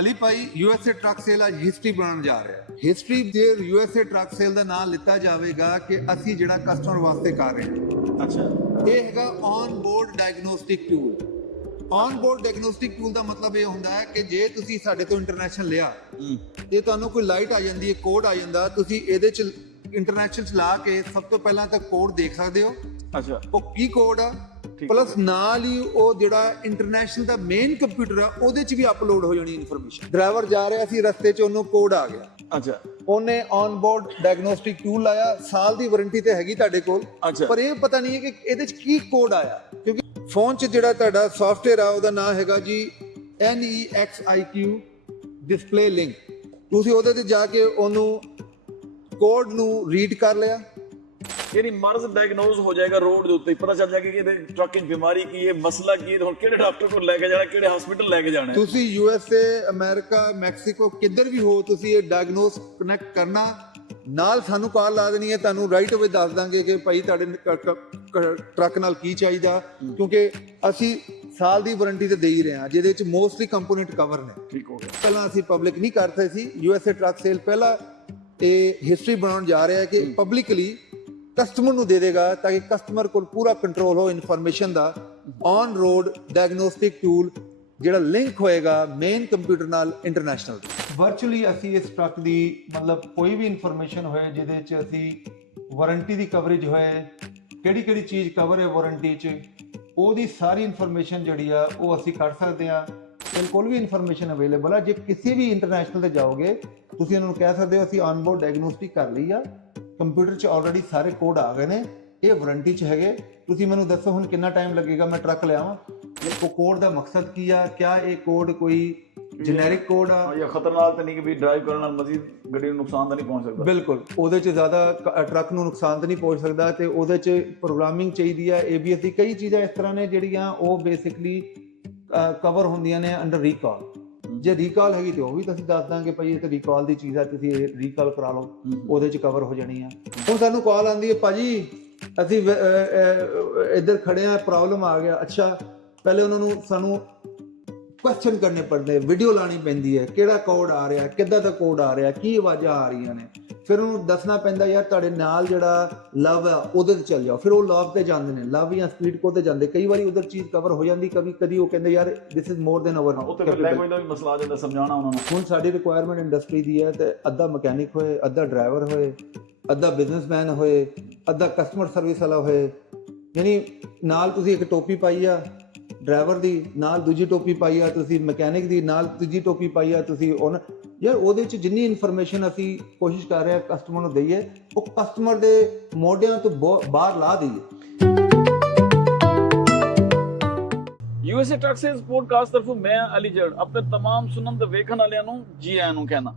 ਅਲੀ ਭਾਈ USA truck sale ਅੱਜ history ਬਣਾਉਣ ਜਾ ਰਿਹਾ ਹੈ। ਹਿਸਟਰੀ ਜੇ USA ਟਰੱਕ ਸੇਲ ਦਾ ਨਾਮ ਲਿੱਤਾ ਜਾਵੇਗਾ ਕਿ ਅਸੀਂ ਜਿਹੜਾ ਕਸਟਮਰ ਵਾਸਤੇ ਕਰ ਰਹੇ ਹਾਂ। ਅੱਛਾ, ਇਹ ਹੈਗਾ on board diagnostic tool. On board diagnostic tool ਦਾ ਮਤਲਬ ਇਹ ਹੁੰਦਾ ਹੈ ਕਿ ਜੇ ਤੁਸੀਂ ਸਾਡੇ ਤੋਂ ਇੰਟਰਨੈਸ਼ਨਲ ਲਿਆ ਤੇ ਤੁਹਾਨੂੰ ਕੋਈ ਲਾਈਟ ਆ ਜਾਂਦੀ ਹੈ, ਕੋਡ ਆ ਜਾਂਦਾ, ਤੁਸੀਂ ਇਹਦੇ ਚ ਇੰਟਰਨੈਸ਼ਨਲ ਚਲਾ ਕੇ ਸਭ ਤੋਂ ਪਹਿਲਾਂ ਤਾਂ ਕੋਡ ਦੇਖ ਸਕਦੇ ਹੋ। ਅੱਛਾ, ਉਹ ਕੀ ਕੋਡ ਆ, ਪਲੱਸ ਨਾਲ ਹੀ ਉਹ ਜਿਹੜਾ ਇੰਟਰਨੈਸ਼ਨਲ ਦਾ ਮੇਨ ਕੰਪਿਊਟਰ ਆ ਉਹਦੇ ਚ ਵੀ ਅਪਲੋਡ ਹੋ ਜਾਣੀ ਇਨਫੋਰਮੇਸ਼ਨ। ਡਰਾਈਵਰ ਜਾ ਰਿਹਾ ਸੀ ਰਸਤੇ 'ਚ, ਉਹਨੂੰ ਕੋਡ ਆ ਗਿਆ। ਅੱਛਾ, ਉਹਨੇ ਔਨ ਬੋਰਡ ਡਾਇਗਨੋਸਟਿਕ ਟੂਲ ਲਾਇਆ, ਸਾਲ ਦੀ ਵਾਰੰਟੀ ਤੇ ਹੈਗੀ ਤੁਹਾਡੇ ਕੋਲ, ਅੱਛਾ। ਪਰ ਇਹ ਪਤਾ ਨਹੀਂ ਹੈ ਕਿ ਇਹਦੇ ਚ ਕੀ ਕੋਡ ਆਇਆ, ਕਿਉਂਕਿ ਫੋਨ 'ਚ ਜਿਹੜਾ ਤੁਹਾਡਾ ਸੌਫਟਵੇਅਰ ਆ ਉਹਦਾ ਨਾਮ ਹੈਗਾ ਜੀ NEXIQ ਡਿਸਪਲੇ ਲਿੰਕ। ਤੁਸੀਂ ਉਹਦੇ ਤੇ ਜਾ ਕੇ ਉਹਨੂੰ ਕੋਡ ਨੂੰ ਰੀਡ ਕਰ ਲਿਆ, ਯਾਨੀ ਮਰਜ਼ ਡਾਇਗਨੋਸ ਹੋ ਜਾਏਗਾ ਰੋਡ ਦੇ ਉੱਤੇ, ਪਤਾ ਚੱਲ ਜਾਏਗਾ ਕਿ ਇਹਦੇ ਟਰੱਕ ਦੀ ਬਿਮਾਰੀ ਕੀ ਹੈ, ਮਸਲਾ ਕੀ ਹੈ, ਹੁਣ ਕਿਹੜੇ ਡਾਕਟਰ ਕੋਲ ਲੈ ਕੇ ਜਾਣਾ, ਕਿਹੜੇ ਹਸਪੀਟਲ ਲੈ ਕੇ ਜਾਣਾ। ਤੁਸੀਂ USA, ਅਮਰੀਕਾ, ਮੈਕਸੀਕੋ ਕਿੱਧਰ ਵੀ ਹੋ, ਤੁਸੀਂ ਇਹ ਡਾਇਗਨੋਸ ਕਨੈਕਟ ਕਰਨਾ, ਨਾਲ ਸਾਨੂੰ ਕਾਲ ਲਾ ਦੇਣੀ ਹੈ, ਤੁਹਾਨੂੰ ਰਾਈਟ ਅਵੇ ਦੱਸ ਦਾਂਗੇ ਕਿ ਭਾਈ ਤੁਹਾਡੇ ਟਰੱਕ ਨਾਲ ਕੀ ਚਾਹੀਦਾ, ਕਿਉਂਕਿ ਅਸੀਂ ਸਾਲ ਦੀ ਵਾਰੰਟੀ ਤੇ ਦੇ ਹੀ ਰਹੇ ਹਾਂ ਜਿਹਦੇ ਵਿੱਚ ਮੋਸਟਲੀ ਕੰਪੋਨੈਂਟ ਕਵਰ ਨੇ। ਠੀਕ ਹੋ ਗਿਆ। ਪਹਿਲਾਂ ਅਸੀਂ ਪਬਲਿਕ ਨਹੀਂ ਕਰਦੇ ਸੀ, USA ਟਰੱਕ ਸੇਲ ਪਹਿਲਾਂ ਇਹ ਹਿਸਟਰੀ ਬਣਾਉਣ ਜਾ ਰਿਹਾ ਹੈ ਕਿ ਪਬਲਿਕਲੀ ਕਸਟਮਰ ਨੂੰ ਦੇ ਦੇਗਾ ਤਾਂ ਕਿ ਕਸਟਮਰ ਕੋਲ ਪੂਰਾ ਕੰਟਰੋਲ ਹੋ ਇਨਫੋਰਮੇਸ਼ਨ ਦਾ। ਔਨ ਰੋਡ ਡਾਇਗਨੋਸਟਿਕ ਟੂਲ ਜਿਹੜਾ ਲਿੰਕ ਹੋਏਗਾ ਮੇਨ ਕੰਪਿਊਟਰ ਨਾਲ ਇੰਟਰਨੈਸ਼ਨਲ। ਵਰਚੁਅਲੀ ਅਸੀਂ ਇਸ ਟਰੱਕ ਦੀ ਮਤਲਬ ਕੋਈ ਵੀ ਇਨਫੋਰਮੇਸ਼ਨ ਹੋਏ ਜਿਹਦੇ ਵਿੱਚ ਅਸੀਂ ਵਾਰੰਟੀ ਦੀ ਕਵਰੇਜ ਹੋਏ, ਕਿਹੜੀ ਕਿਹੜੀ ਚੀਜ਼ ਕਵਰ ਹੈ ਵਾਰੰਟੀ 'ਚ, ਉਹਦੀ ਸਾਰੀ ਇਨਫੋਰਮੇਸ਼ਨ ਜਿਹੜੀ ਆ ਉਹ ਅਸੀਂ ਕੱਢ ਸਕਦੇ ਆ। ਬਿਲਕੁਲ ਵੀ ਇਨਫੋਰਮੇਸ਼ਨ ਅਵੇਲੇਬਲ ਆ। ਜੇ ਕਿਸੇ ਵੀ ਇੰਟਰਨੈਸ਼ਨਲ ਤੇ ਜਾਓਗੇ ਤੁਸੀਂ ਉਹਨਾਂ ਨੂੰ ਕਹਿ ਸਕਦੇ ਹੋ ਅਸੀਂ ਔਨ ਬੋਰਡ ਡਾਇਗਨੋਸਟਿਕ ਕਰ ਲਈ ਆ, ਕੰਪਿਊਟਰ 'ਚ ਆਲਰੇਡੀ ਸਾਰੇ ਕੋਡ ਆ ਗਏ ਨੇ, ਇਹ ਵਾਰੰਟੀ 'ਚ ਹੈਗੇ, ਤੁਸੀਂ ਮੈਨੂੰ ਦੱਸੋ ਹੁਣ ਕਿੰਨਾ ਟਾਈਮ ਲੱਗੇਗਾ ਮੈਂ ਟਰੱਕ ਲਿਆਵਾਂ। ਉਹ ਕੋਡ ਦਾ ਮਕਸਦ ਕੀ ਆ, ਕਿਆ ਇਹ ਕੋਡ ਕੋਈ ਜੈਨਰਿਕ ਕੋਡ ਆ ਜਾਂ ਖਤਰਨਾਕ ਤਾਂ ਨਹੀਂ ਕਿ ਵੀ ਡਰਾਈਵ ਕਰਨ ਨਾਲ ਮਜ਼ੀਦ ਗੱਡੀ ਨੂੰ ਨੁਕਸਾਨ ਤਾਂ ਨਹੀਂ ਪਹੁੰਚ ਸਕਦਾ। ਬਿਲਕੁਲ, ਉਹਦੇ 'ਚ ਜ਼ਿਆਦਾ ਟਰੱਕ ਨੂੰ ਨੁਕਸਾਨ ਤਾਂ ਨਹੀਂ ਪਹੁੰਚ ਸਕਦਾ, ਤੇ ਉਹਦੇ 'ਚ ਪ੍ਰੋਗਰਾਮਿੰਗ ਚਾਹੀਦੀ ਆ, ABS ਦੀ ਕਈ ਚੀਜ਼ਾਂ ਇਸ ਤਰ੍ਹਾਂ ਨੇ ਜਿਹੜੀਆਂ ਉਹ ਬੇਸਿਕਲੀ ਕਵਰ ਹੁੰਦੀਆਂ ਨੇ ਅੰਡਰ ਰੀਕਾਲ। ਜੇ ਰੀਕਾਲ ਹੈਗੀ ਤੇ ਉਹ ਵੀ ਤੁਸੀਂ ਦੱਸ ਦਾਂਗੇ ਭਾਈ ਇਹ ਤਾਂ ਰੀਕਾਲ ਦੀ ਚੀਜ਼ ਆ, ਤੁਸੀਂ ਇਹ ਰੀਕਾਲ ਕਰਾ ਲਓ, ਉਹਦੇ 'ਚ ਕਵਰ ਹੋ ਜਾਣੀ ਆ। ਹੁਣ ਸਾਨੂੰ ਕਾਲ ਆਉਂਦੀ ਹੈ, ਭਾਜੀ ਅਸੀਂ ਇੱਧਰ ਖੜੇ ਆ, ਪ੍ਰੋਬਲਮ ਆ ਗਿਆ। ਅੱਛਾ, ਪਹਿਲੇ ਉਹਨਾਂ ਨੂੰ ਸਾਨੂੰ ਕੁਐਸਚਨ ਕਰਨੇ ਪੈਂਦੇ, ਵੀਡੀਓ ਲਾਣੀ ਪੈਂਦੀ ਹੈ, ਕਿਹੜਾ ਕੋਡ ਆ ਰਿਹਾ, ਕਿੱਦਾਂ ਦਾ ਕੋਡ ਆ ਰਿਹਾ, ਕੀ ਆਵਾਜ਼ਾਂ ਆ ਰਹੀਆਂ ਨੇ, ਫਿਰ ਉਹਨੂੰ ਦੱਸਣਾ ਪੈਂਦਾ ਯਾਰ ਤੁਹਾਡੇ ਨਾਲ ਜਿਹੜਾ ਲਵ ਆ ਉਹਦੇ ਤੇ ਚੱਲ ਜਾਓ, ਫਿਰ ਉਹ ਲਵ ਤੇ ਜਾਂਦੇ ਨੇ, ਲਵ ਜਾਂ ਸਪੀਡ ਕੋ ਤੇ ਜਾਂਦੇ। ਕਈ ਵਾਰੀ ਉਧਰ ਚੀਜ਼ ਕਵਰ ਹੋ ਜਾਂਦੀ, ਕਦੀ ਉਹ ਕਹਿੰਦੇ ਯਾਰ this is more than hour. ਉੱਥੇ ਲੈਂਗੁਏਜ ਦਾ ਵੀ ਮਸਲਾ ਆ ਜਾਂਦਾ, ਸਮਝਾਉਣਾ ਉਹਨਾਂ ਨੂੰ। ਹੁਣ ਸਾਡੀ ਰਿਕੁਆਇਰਮੈਂਟ ਇੰਡਸਟਰੀ ਦੀ ਹੈ ਤੇ ਅੱਧਾ ਮਕੈਨਿਕ ਹੋਏ, ਅੱਧਾ ਡਰਾਈਵਰ ਹੋਏ, ਅੱਧਾ ਬਿਜ਼ਨਸਮੈਨ ਹੋਏ, ਅੱਧਾ ਕਸਟਮਰ ਸਰਵਿਸ ਵਾਲਾ ਹੋਏ, ਯਾਨੀ ਨਾਲ ਤੁਸੀਂ ਇੱਕ ਟੋਪੀ ਪਾਈ ਆ ਡਰਾਈਵਰ ਦੀ, ਨਾਲ ਦੂਜੀ ਟੋਪੀ ਪਾਈ ਆ ਤੁਸੀਂ ਮਕੈਨਿਕ ਦੀ, ਨਾਲ ਤੀਜੀ ਟੋਪੀ ਪਾਈ ਆ ਤੁਸੀਂ ਉਹ ਯਾਰ। ਉਹਦੇ ਚ ਜਿੰਨੀ ਇਨਫੋਰਮੇਸ਼ਨ ਅਸੀਂ ਕੋਸ਼ਿਸ਼ ਕਰ ਰਹੇ ਹਾਂ ਕਸਟਮਰ ਨੂੰ ਦਈਏ, ਉਹ ਕਸਟਮਰ ਦੇ ਮੋਢਿਆਂ ਤੋਂ ਬਾਹਰ ਲਾ ਦਈਏ। USA ਟਰੱਕ ਸੇਲਸ ਪੋਡਕਾਸਟ ਤਰਫੋਂ ਮੈਂ ਅਲੀ ਜੜ ਆਪਣੇ तमाम ਸੁਣਨ ਤੇ ਵੇਖਣ ਵਾਲਿਆਂ ਨੂੰ ਜੀ ਆਇਆਂ ਨੂੰ ਕਹਿਣਾ।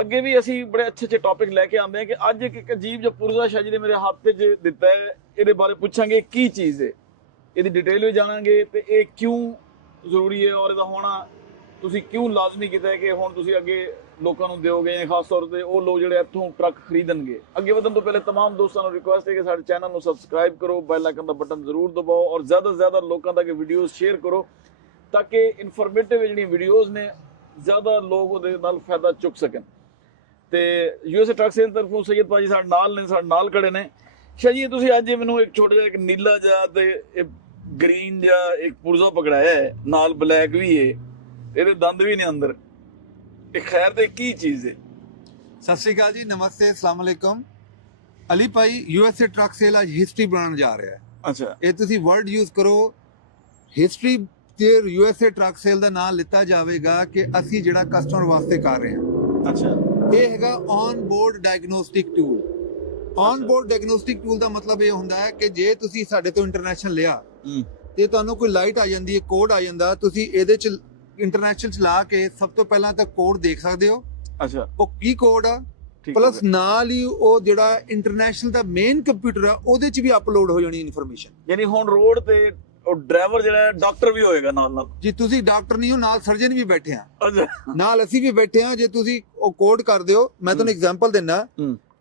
ਅੱਗੇ ਵੀ ਅਸੀਂ ਬੜੇ ਅੱਛੇ ਟੌਪਿਕ ਲੈ ਕੇ ਆਉਂਦੇ ਹਾਂ ਕਿ ਅੱਜ ਇੱਕ ਅਜੀਬ ਜਿਹਾ ਪੁਰਜ਼ਾ ਸ਼ਾਹ ਜੀ ਨੇ ਮੇਰੇ ਹੱਥ 'ਚ ਦਿੱਤਾ ਹੈ, ਇਹਦੇ ਬਾਰੇ ਪੁੱਛਾਂਗੇ ਕੀ ਚੀਜ਼ ਹੈ, ਇਹਦੀ ਡਿਟੇਲ ਵੀ ਜਾਣਾਂਗੇ ਤੇ ਇਹ ਕਿਉਂ ਜ਼ਰੂਰੀ ਹੈ ਔਰ ਇਹਦਾ ਹੋਣਾ ਤੁਸੀਂ ਕਿਉਂ ਲਾਜ਼ਮੀ ਕੀਤਾ ਹੈ ਕਿ ਹੁਣ ਤੁਸੀਂ ਅੱਗੇ ਲੋਕਾਂ ਨੂੰ ਦਿਓਗੇ, ਖਾਸ ਤੌਰ ਤੇ ਉਹ ਲੋਕ ਜਿਹੜੇ ਇੱਥੋਂ ਟਰੱਕ ਖਰੀਦਣਗੇ। ਅੱਗੇ ਵਧਣ ਤੋਂ ਪਹਿਲੇ तमाम ਦੋਸਤਾਂ ਨੂੰ ਰਿਕੁਐਸਟ ਹੈ ਕਿ ਸਾਡੇ ਚੈਨਲ ਨੂੰ ਸਬਸਕ੍ਰਾਈਬ ਕਰੋ, ਬੈਲ ਆਈਕਨ ਦਾ ਬਟਨ ਜ਼ਰੂਰ ਦਬਾਓ ਔਰ ਜ਼ਿਆਦਾ ਤੋਂ ਜ਼ਿਆਦਾ ਲੋਕਾਂ ਤੱਕ ਵੀਡੀਓਜ਼ ਸ਼ੇਅਰ ਕਰੋ ਤਾਂ ਕਿ ਇਨਫੋਰਮੇਟਿਵ ਜਿਹੜੀਆਂ ਵੀਡੀਓਜ਼ ਨੇ ਜ਼ਿਆਦਾ ਲੋਕ ਉਹਦੇ ਨਾਲ ਫਾਇਦਾ ਚੁੱਕ ਸਕਣ। ਤੇ USA ਟਰੱਕ ਸੇਲ ਤਰਫੋਂ ਸੈਯਦ ਭਾਜੀ ਸਾਡੇ ਨਾਲ ਨੇ, ਸਾਡੇ ਨਾਲ ਖੜੇ ਨੇ। ਸ਼ਾਹ ਜੀ ਤੁਸੀਂ ਅੱਜ ਮੈਨੂੰ ਇੱਕ ਛੋਟਾ ਜਿਹਾ ਇੱਕ ਨੀਲਾ ਜਿਹਾ ਤੇ ਗ੍ਰੀਨ ਜਿਹਾ ਇੱਕ ਪੁਰਜ਼ਾ ਪਕੜਾਇਆ ਹੈ, ਨਾਲ ਬਲੈਕ ਵੀ ਹੈ, ਇਹਦੇ ਦੰਦ ਵੀ ਨੇ ਅੰਦਰ, ਇਹ ਖੈਰ ਤੇ ਕੀ ਚੀਜ਼ ਹੈ? ਸਤਿ ਸ਼੍ਰੀ ਅਕਾਲ ਜੀ, ਨਮਸਤੇ, ਅਸਲਾਮ ਅਲੈਕੁਮ। ਅਲੀ ਭਾਈ USA ਟਰੱਕ ਸੇਲ ਅੱਜ ਹਿਸਟਰੀ ਬਣਾਉਣ ਜਾ ਰਿਹਾ ਹੈ। ਅੱਛਾ, ਇਹ ਤੁਸੀਂ ਵਰਡ ਯੂਜ਼ ਕਰੋ, ਹਿਸਟਰੀ ਤੇ USA ਟਰੱਕ ਸੇਲ ਦਾ ਨਾਮ ਲਿੱਤਾ ਜਾਵੇਗਾ ਕਿ ਅਸੀਂ ਜਿਹੜਾ ਕਸਟਮਰ ਵਾਸਤੇ ਕਰ ਰਹੇ ਹਾਂ। ਅੱਛਾ, ਇਹ ਹੈਗਾ on board diagnostic tool. On board diagnostic tool ਦਾ ਮਤਲਬ ਇਹ ਹੁੰਦਾ ਹੈ ਕਿ ਜੇ ਤੁਸੀਂ ਸਾਡੇ ਤੋਂ ਇੰਟਰਨੈਸ਼ਨਲ ਲਿਆ ਤੇ ਤੁਹਾਨੂੰ ਕੋਈ ਲਾਈਟ ਆ ਜਾਂਦੀ ਹੈ, ਕੋਡ ਆ ਜਾਂਦਾ, ਤੁਸੀਂ ਇਹਦੇ ਚ ਇੰਟਰਨੈਸ਼ਨਲ ਚਲਾ ਕੇ ਸਭ ਤੋਂ ਪਹਿਲਾਂ ਤਾਂ ਕੋਡ ਦੇਖ ਸਕਦੇ ਹੋ। ਅੱਛਾ, ਉਹ ਕੀ ਕੋਡ ਆ, ਪਲੱਸ ਨਾਲ ਹੀ ਉਹ ਜਿਹੜਾ ਇੰਟਰਨੈਸ਼ਨਲ ਦਾ ਮੇਨ ਕੰਪਿਊਟਰ ਆ ਉਹਦੇ ਚ ਵੀ ਅਪਲੋਡ ਹੋ ਜਾਣੀ ਇਨਫੋਰਮੇਸ਼ਨ। ਯਾਨੀ ਹੁਣ ਰੋਡ ਤੇ ਉਹ ਡਰਾਈਵਰ ਜਿਹੜਾ ਡਾਕਟਰ ਵੀ ਹੋਏਗਾ ਨਾਲ ਜੀ, ਤੁਸੀਂ ਡਾਕਟਰ ਨਹੀਂ ਹੋ, ਨਾਲ ਸਰਜਨ ਵੀ ਬੈਠੇ ਆ, ਅੱਛਾ, ਨਾਲ ਅਸੀਂ ਵੀ ਬੈਠੇ ਆ। ਜੇ ਤੁਸੀਂ ਉਹ ਕੋਡ ਕਰ ਦਿਓ, ਮੈਂ ਤੁਹਾਨੂੰ ਐਗਜ਼ਾਮਪਲ ਦਿੰਦਾ।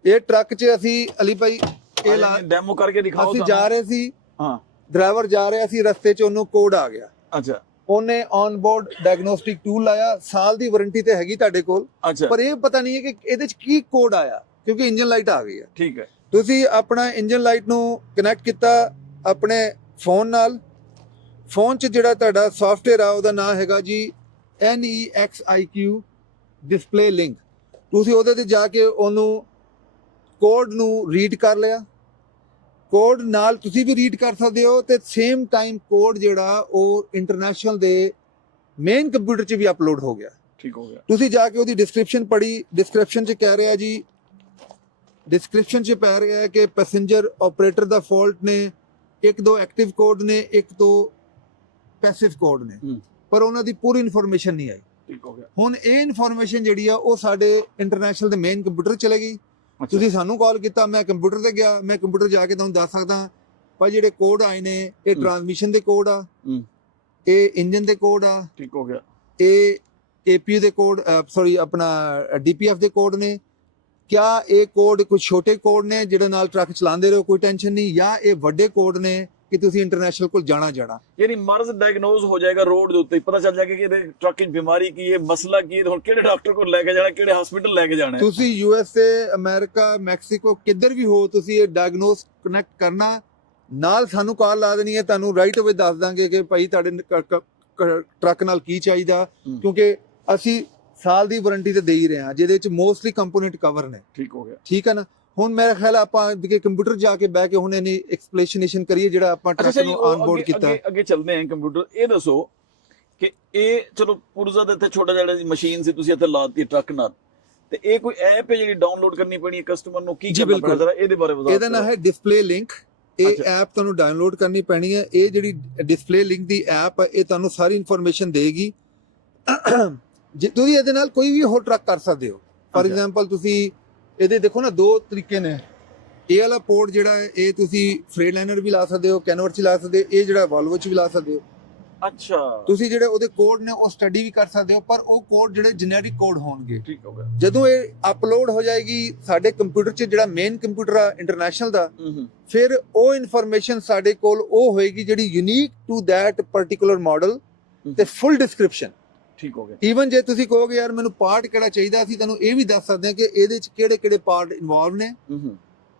ਇਹ ਟਰੱਕ 'ਚ ਅਸੀਂ ਅਲੀ ਭਾਈ ਇਹ ਡੈਮੋ ਕਰਕੇ ਦਿਖਾਓ। ਅਸੀਂ ਜਾ ਰਹੇ ਸੀ, ਹਾਂ, ਡਰਾਈਵਰ ਜਾ ਰਿਹਾ ਸੀ ਰਸਤੇ 'ਚ, ਉਹਨੂੰ ਕੋਡ ਆ ਗਿਆ। ਅੱਛਾ, ਉਹਨੇ ਔਨ ਬੋਰਡ ਡਾਇਗਨੋਸਟਿਕ ਟੂਲ ਲਾਇਆ, ਸਾਲ ਦੀ ਵਾਰੰਟੀ ਤੇ ਹੈਗੀ ਤੁਹਾਡੇ ਕੋਲ, ਅੱਛਾ ਪਰ ਇਹ ਪਤਾ ਨਹੀਂ ਹੈ ਕਿ ਇਹਦੇ ਚ ਕੀ ਕੋਡ ਆਇਆ, ਕਿਉਂਕਿ ਇੰਜਨ ਲਾਈਟ ਆ ਗਈ ਹੈ। ਠੀਕ ਹੈ। ਤੁਸੀਂ ਆਪਣਾ ਇੰਜਨ ਲਾਈਟ ਨੂੰ ਕਨੈਕਟ ਕੀਤਾ ਆਪਣੇ ਫੋਨ ਨਾਲ, ਫੋਨ 'ਚ ਜਿਹੜਾ ਤੁਹਾਡਾ ਸੌਫਟਵੇਅਰ ਆ ਉਹਦਾ ਨਾਮ ਹੈਗਾ ਜੀ NEXIQ ਡਿਸਪਲੇ ਲਿੰਕ। ਤੁਸੀਂ ਉਹਦੇ ਤੇ ਜਾ ਕੇ ਉਹਨੂੰ ਕੋਡ ਨੂੰ ਰੀਡ ਕਰ ਲਿਆ, ਕੋਡ ਨਾਲ ਤੁਸੀਂ ਵੀ ਰੀਡ ਕਰ ਸਕਦੇ ਹੋ, ਤੇ ਸੇਮ ਟਾਈਮ ਕੋਡ ਜਿਹੜਾ ਉਹ ਇੰਟਰਨੈਸ਼ਨਲ ਦੇ ਮੇਨ ਕੰਪਿਊਟਰ 'ਚ ਵੀ ਅਪਲੋਡ ਹੋ ਗਿਆ। ਠੀਕ ਹੋ ਗਿਆ। ਤੁਸੀਂ ਜਾ ਕੇ ਉਹਦੀ ਡਿਸਕ੍ਰਿਪਸ਼ਨ ਪੜ੍ਹੀ, ਡਿਸਕ੍ਰਿਪਸ਼ਨ 'ਚ ਕਹਿ ਰਿਹਾ ਜੀ, ਡਿਸਕ੍ਰਿਪਸ਼ਨ 'ਚ ਪੈ ਰਿਹਾ ਹੈ ਕਿ ਪੈਸੇਂਜਰ ਆਪਰੇਟਰ ਦਾ ਫਾਲਟ ਨੇ, 1-2 ਐਕਟਿਵ ਕੋਡ ਨੇ, 1-2 ਪੈਸਿਵ ਕੋਡ ਨੇ, ਪਰ ਉਹਨਾਂ ਦੀ ਪੂਰੀ ਇਨਫੋਰਮੇਸ਼ਨ ਨਹੀਂ ਆਈ। ਠੀਕ ਹੋ ਗਿਆ। ਹੁਣ ਇਹ ਇਨਫੋਰਮੇਸ਼ਨ ਜਿਹੜੀ ਆ ਉਹ ਸਾਡੇ ਇੰਟਰਨੈਸ਼ਨਲ ਦੇ ਮੇਨ ਕੰਪਿਊਟਰ ਚਲੇ ਗਈ। ਤੁਸੀਂ ਸਾਨੂੰ ਕਾਲ ਕੀਤਾ, ਮੈਂ ਕੰਪਿਊਟਰ ਤੇ ਗਿਆ, ਮੈਂ ਕੰਪਿਊਟਰ ਜਾ ਕੇ ਤੁਹਾਨੂੰ ਦੱਸ ਸਕਦਾ ਭਾਈ ਜਿਹੜੇ ਕੋਡ ਆਏ ਨੇ ਇਹ ਟਰਾਂਸਮਿਸ਼ਨ ਦੇ ਕੋਡ ਆ, ਇਹ ਇੰਜਨ ਦੇ ਕੋਡ ਆ, ਠੀਕ ਹੋ ਗਿਆ, ਇਹ APU ਦੇ ਕੋਡ, ਸੌਰੀ ਆਪਣਾ DPF ਦੇ ਕੋਡ ਨੇ। ਕਿਆ ਇਹ ਕੋਡ ਕੋਈ ਛੋਟੇ ਕੋਡ ਨੇ ਜਿਹੜੇ ਨਾਲ ਟਰੱਕ ਚਲਾਉਂਦੇ ਰਹੋ ਕੋਈ ਟੈਨਸ਼ਨ ਨਹੀਂ, ਜਾਂ ਇਹ ਵੱਡੇ ਕੋਡ ਨੇ ਕਿ ਤੁਸੀਂ ਇੰਟਰਨੈਸ਼ਨਲ ਕੋਲ ਜਾਣਾ ਯਾਨੀ ਮਰਜ਼ ਡਾਇਗਨੋਜ਼ ਹੋ ਜਾਏਗਾ ਰੋਡ ਦੇ ਉੱਤੇ, ਪਤਾ ਚੱਲ ਜਾਏਗਾ ਕਿ ਇਹਦੇ ਟਰੱਕ ਦੀ ਬਿਮਾਰੀ ਕੀ ਹੈ, ਮਸਲਾ ਕੀ ਹੈ, ਹੁਣ ਕਿਹੜੇ ਡਾਕਟਰ ਕੋਲ ਲੈ ਕੇ ਜਾਣਾ, ਕਿਹੜੇ ਹਸਪੀਟਲ ਲੈ ਕੇ ਜਾਣਾ। ਤੁਸੀਂ USA, ਅਮਰੀਕਾ, ਮੈਕਸੀਕੋ ਕਿੱਧਰ ਵੀ ਹੋ, ਤੁਸੀਂ ਇਹ ਡਾਇਗਨੋਸ ਕਨੈਕਟ ਕਰਨਾ, ਨਾਲ ਸਾਨੂੰ ਕਾਲ ਲਾ ਦੇਣੀ ਹੈ, ਤੁਹਾਨੂੰ ਰਾਈਟ ਅਵੇ ਦੱਸ ਦਾਂਗੇ ਕਿ ਭਾਈ ਤੁਹਾਡੇ ਟਰੱਕ ਨਾਲ ਕੀ ਚਾਹੀਦਾ, ਕਿਉਂਕਿ ਅਸੀਂ ਸਾਲ ਦੀ ਵਾਰੰਟੀ ਤੇ ਦੇ ਹੀ ਰਹੇ ਹਾਂ ਜਿਹਦੇ ਵਿੱਚ ਮੋਸਟਲੀ ਕੰਪੋਨੈਂਟ ਕਵਰ ਨੇ। ਠੀਕ ਹੋ ਗਿਆ। ਠੀਕ ਹੈ ਨਾ। ਹੁਣ ਮੇਰਾ ਖਿਆਲ ਆਪਾਂ ਕੰਪਿਊਟਰ ਜਾ ਕੇ ਬਹਿ ਕੇ ਹੁਣ ਇਹਨੀ ਐਕਸਪਲੇਨੇਸ਼ਨ ਕਰੀਏ ਜਿਹੜਾ ਆਪਾਂ ਟਰੱਕ ਨੂੰ ਆਨ ਬੋਰਡ ਕੀਤਾ। ਅੱਗੇ ਚੱਲਦੇ ਹਾਂ ਕੰਪਿਊਟਰ। ਇਹ ਦੱਸੋ ਕਿ ਇਹ ਚਲੋ ਪੁਰਜ਼ਾ ਦੇ ਇੱਥੇ ਛੋਟਾ ਜਿਹਾ ਮਸ਼ੀਨ ਸੀ ਤੁਸੀਂ ਇੱਥੇ ਲਾਤੀ ਟਰੱਕ ਨਾਲ, ਤੇ ਇਹ ਕੋਈ ਐਪ ਹੈ ਜਿਹੜੀ ਡਾਊਨਲੋਡ ਕਰਨੀ ਪੈਣੀ ਹੈ ਕਸਟਮਰ ਨੂੰ, ਕੀ ਕਰਨਾ ਪੈਣਾ ਜ਼ਰਾ ਇਹਦੇ ਬਾਰੇ ਬਤਾਓ। ਇਹਦਾ ਨਾਮ ਹੈ ਡਿਸਪਲੇ ਲਿੰਕ। ਇਹ ਐਪ ਤੁਹਾਨੂੰ ਡਾਊਨਲੋਡ ਕਰਨੀ ਪੈਣੀ ਹੈ। ਇਹ ਜਿਹੜੀ ਡਿਸਪਲੇ ਲਿੰਕ ਦੀ ਐਪ ਹੈ ਇਹ ਤੁਹਾਨੂੰ ਸਾਰੀ ਇਨਫੋਰਮੇਸ਼ਨ ਦੇਗੀ। ਜੇ ਤੁਸੀਂ ਇਹਦੇ ਨਾਲ ਕੋਈ ਵੀ ਹੋਰ ਟਰੱਕ ਕਰ ਸਕਦੇ ਹੋ। ਫॉर ਐਗਜ਼ਾਮਪਲ ਤੁਸੀਂ ਇਹਦੇ ਦੇਖੋ ਨਾ 2 ਤਰੀਕੇ ਨੇ। ਇਹ ਵਾਲਾ ਪੋਰਟ ਜਿਹੜਾ ਹੈ ਇਹ ਤੁਸੀਂ ਫਰੇਟਲਾਈਨਰ ਵੀ ਲਾ ਸਕਦੇ ਹੋ, ਕੈਨਵਰ 'ਚ ਲਾ ਸਕਦੇ ਹੋ, ਇਹ ਜਿਹੜਾ ਵਾਲਵੋ 'ਚ ਵੀ ਲਾ ਸਕਦੇ ਹੋ। ਅੱਛਾ। ਤੁਸੀਂ ਜਿਹੜੇ ਉਹਦੇ ਕੋਡ ਨੇ ਉਹ ਸਟੱਡੀ ਵੀ ਕਰ ਸਕਦੇ ਹੋ, ਪਰ ਉਹ ਕੋਡ ਜਿਹੜੇ ਜੈਨਰਿਕ ਕੋਡ ਹੋਣਗੇ। ਠੀਕ ਹੋ ਗਿਆ। ਜਦੋਂ ਇਹ ਅਪਲੋਡ ਹੋ ਜਾਏਗੀ ਸਾਡੇ ਕੰਪਿਊਟਰ 'ਚ, ਜਿਹੜਾ ਮੇਨ ਕੰਪਿਊਟਰ ਆ ਇੰਟਰਨੈਸ਼ਨਲ ਦਾ, ਫਿਰ ਉਹ ਇਨਫੋਰਮੇਸ਼ਨ ਸਾਡੇ ਕੋਲ ਉਹ ਹੋਏਗੀ ਜਿਹੜੀ unique to that particular model ਤੇ ਫੁੱਲ ਡਿਸਕ੍ਰਿਪਸ਼ਨ। ਠੀਕ ਹੋ ਗਿਆ। ਈਵਨ ਜੇ ਤੁਸੀਂ ਕਹੋਗੇ ਯਾਰ ਮੈਨੂੰ ਪਾਰਟ ਕਿਹੜਾ ਚਾਹੀਦਾ, ਅਸੀਂ ਤੁਹਾਨੂੰ ਇਹ ਵੀ ਦੱਸ ਸਕਦੇ ਹਾਂ ਕਿ ਇਹਦੇ ਚ ਕਿਹੜੇ ਕਿਹੜੇ ਪਾਰਟ ਇਨਵੋਲਵ ਨੇ।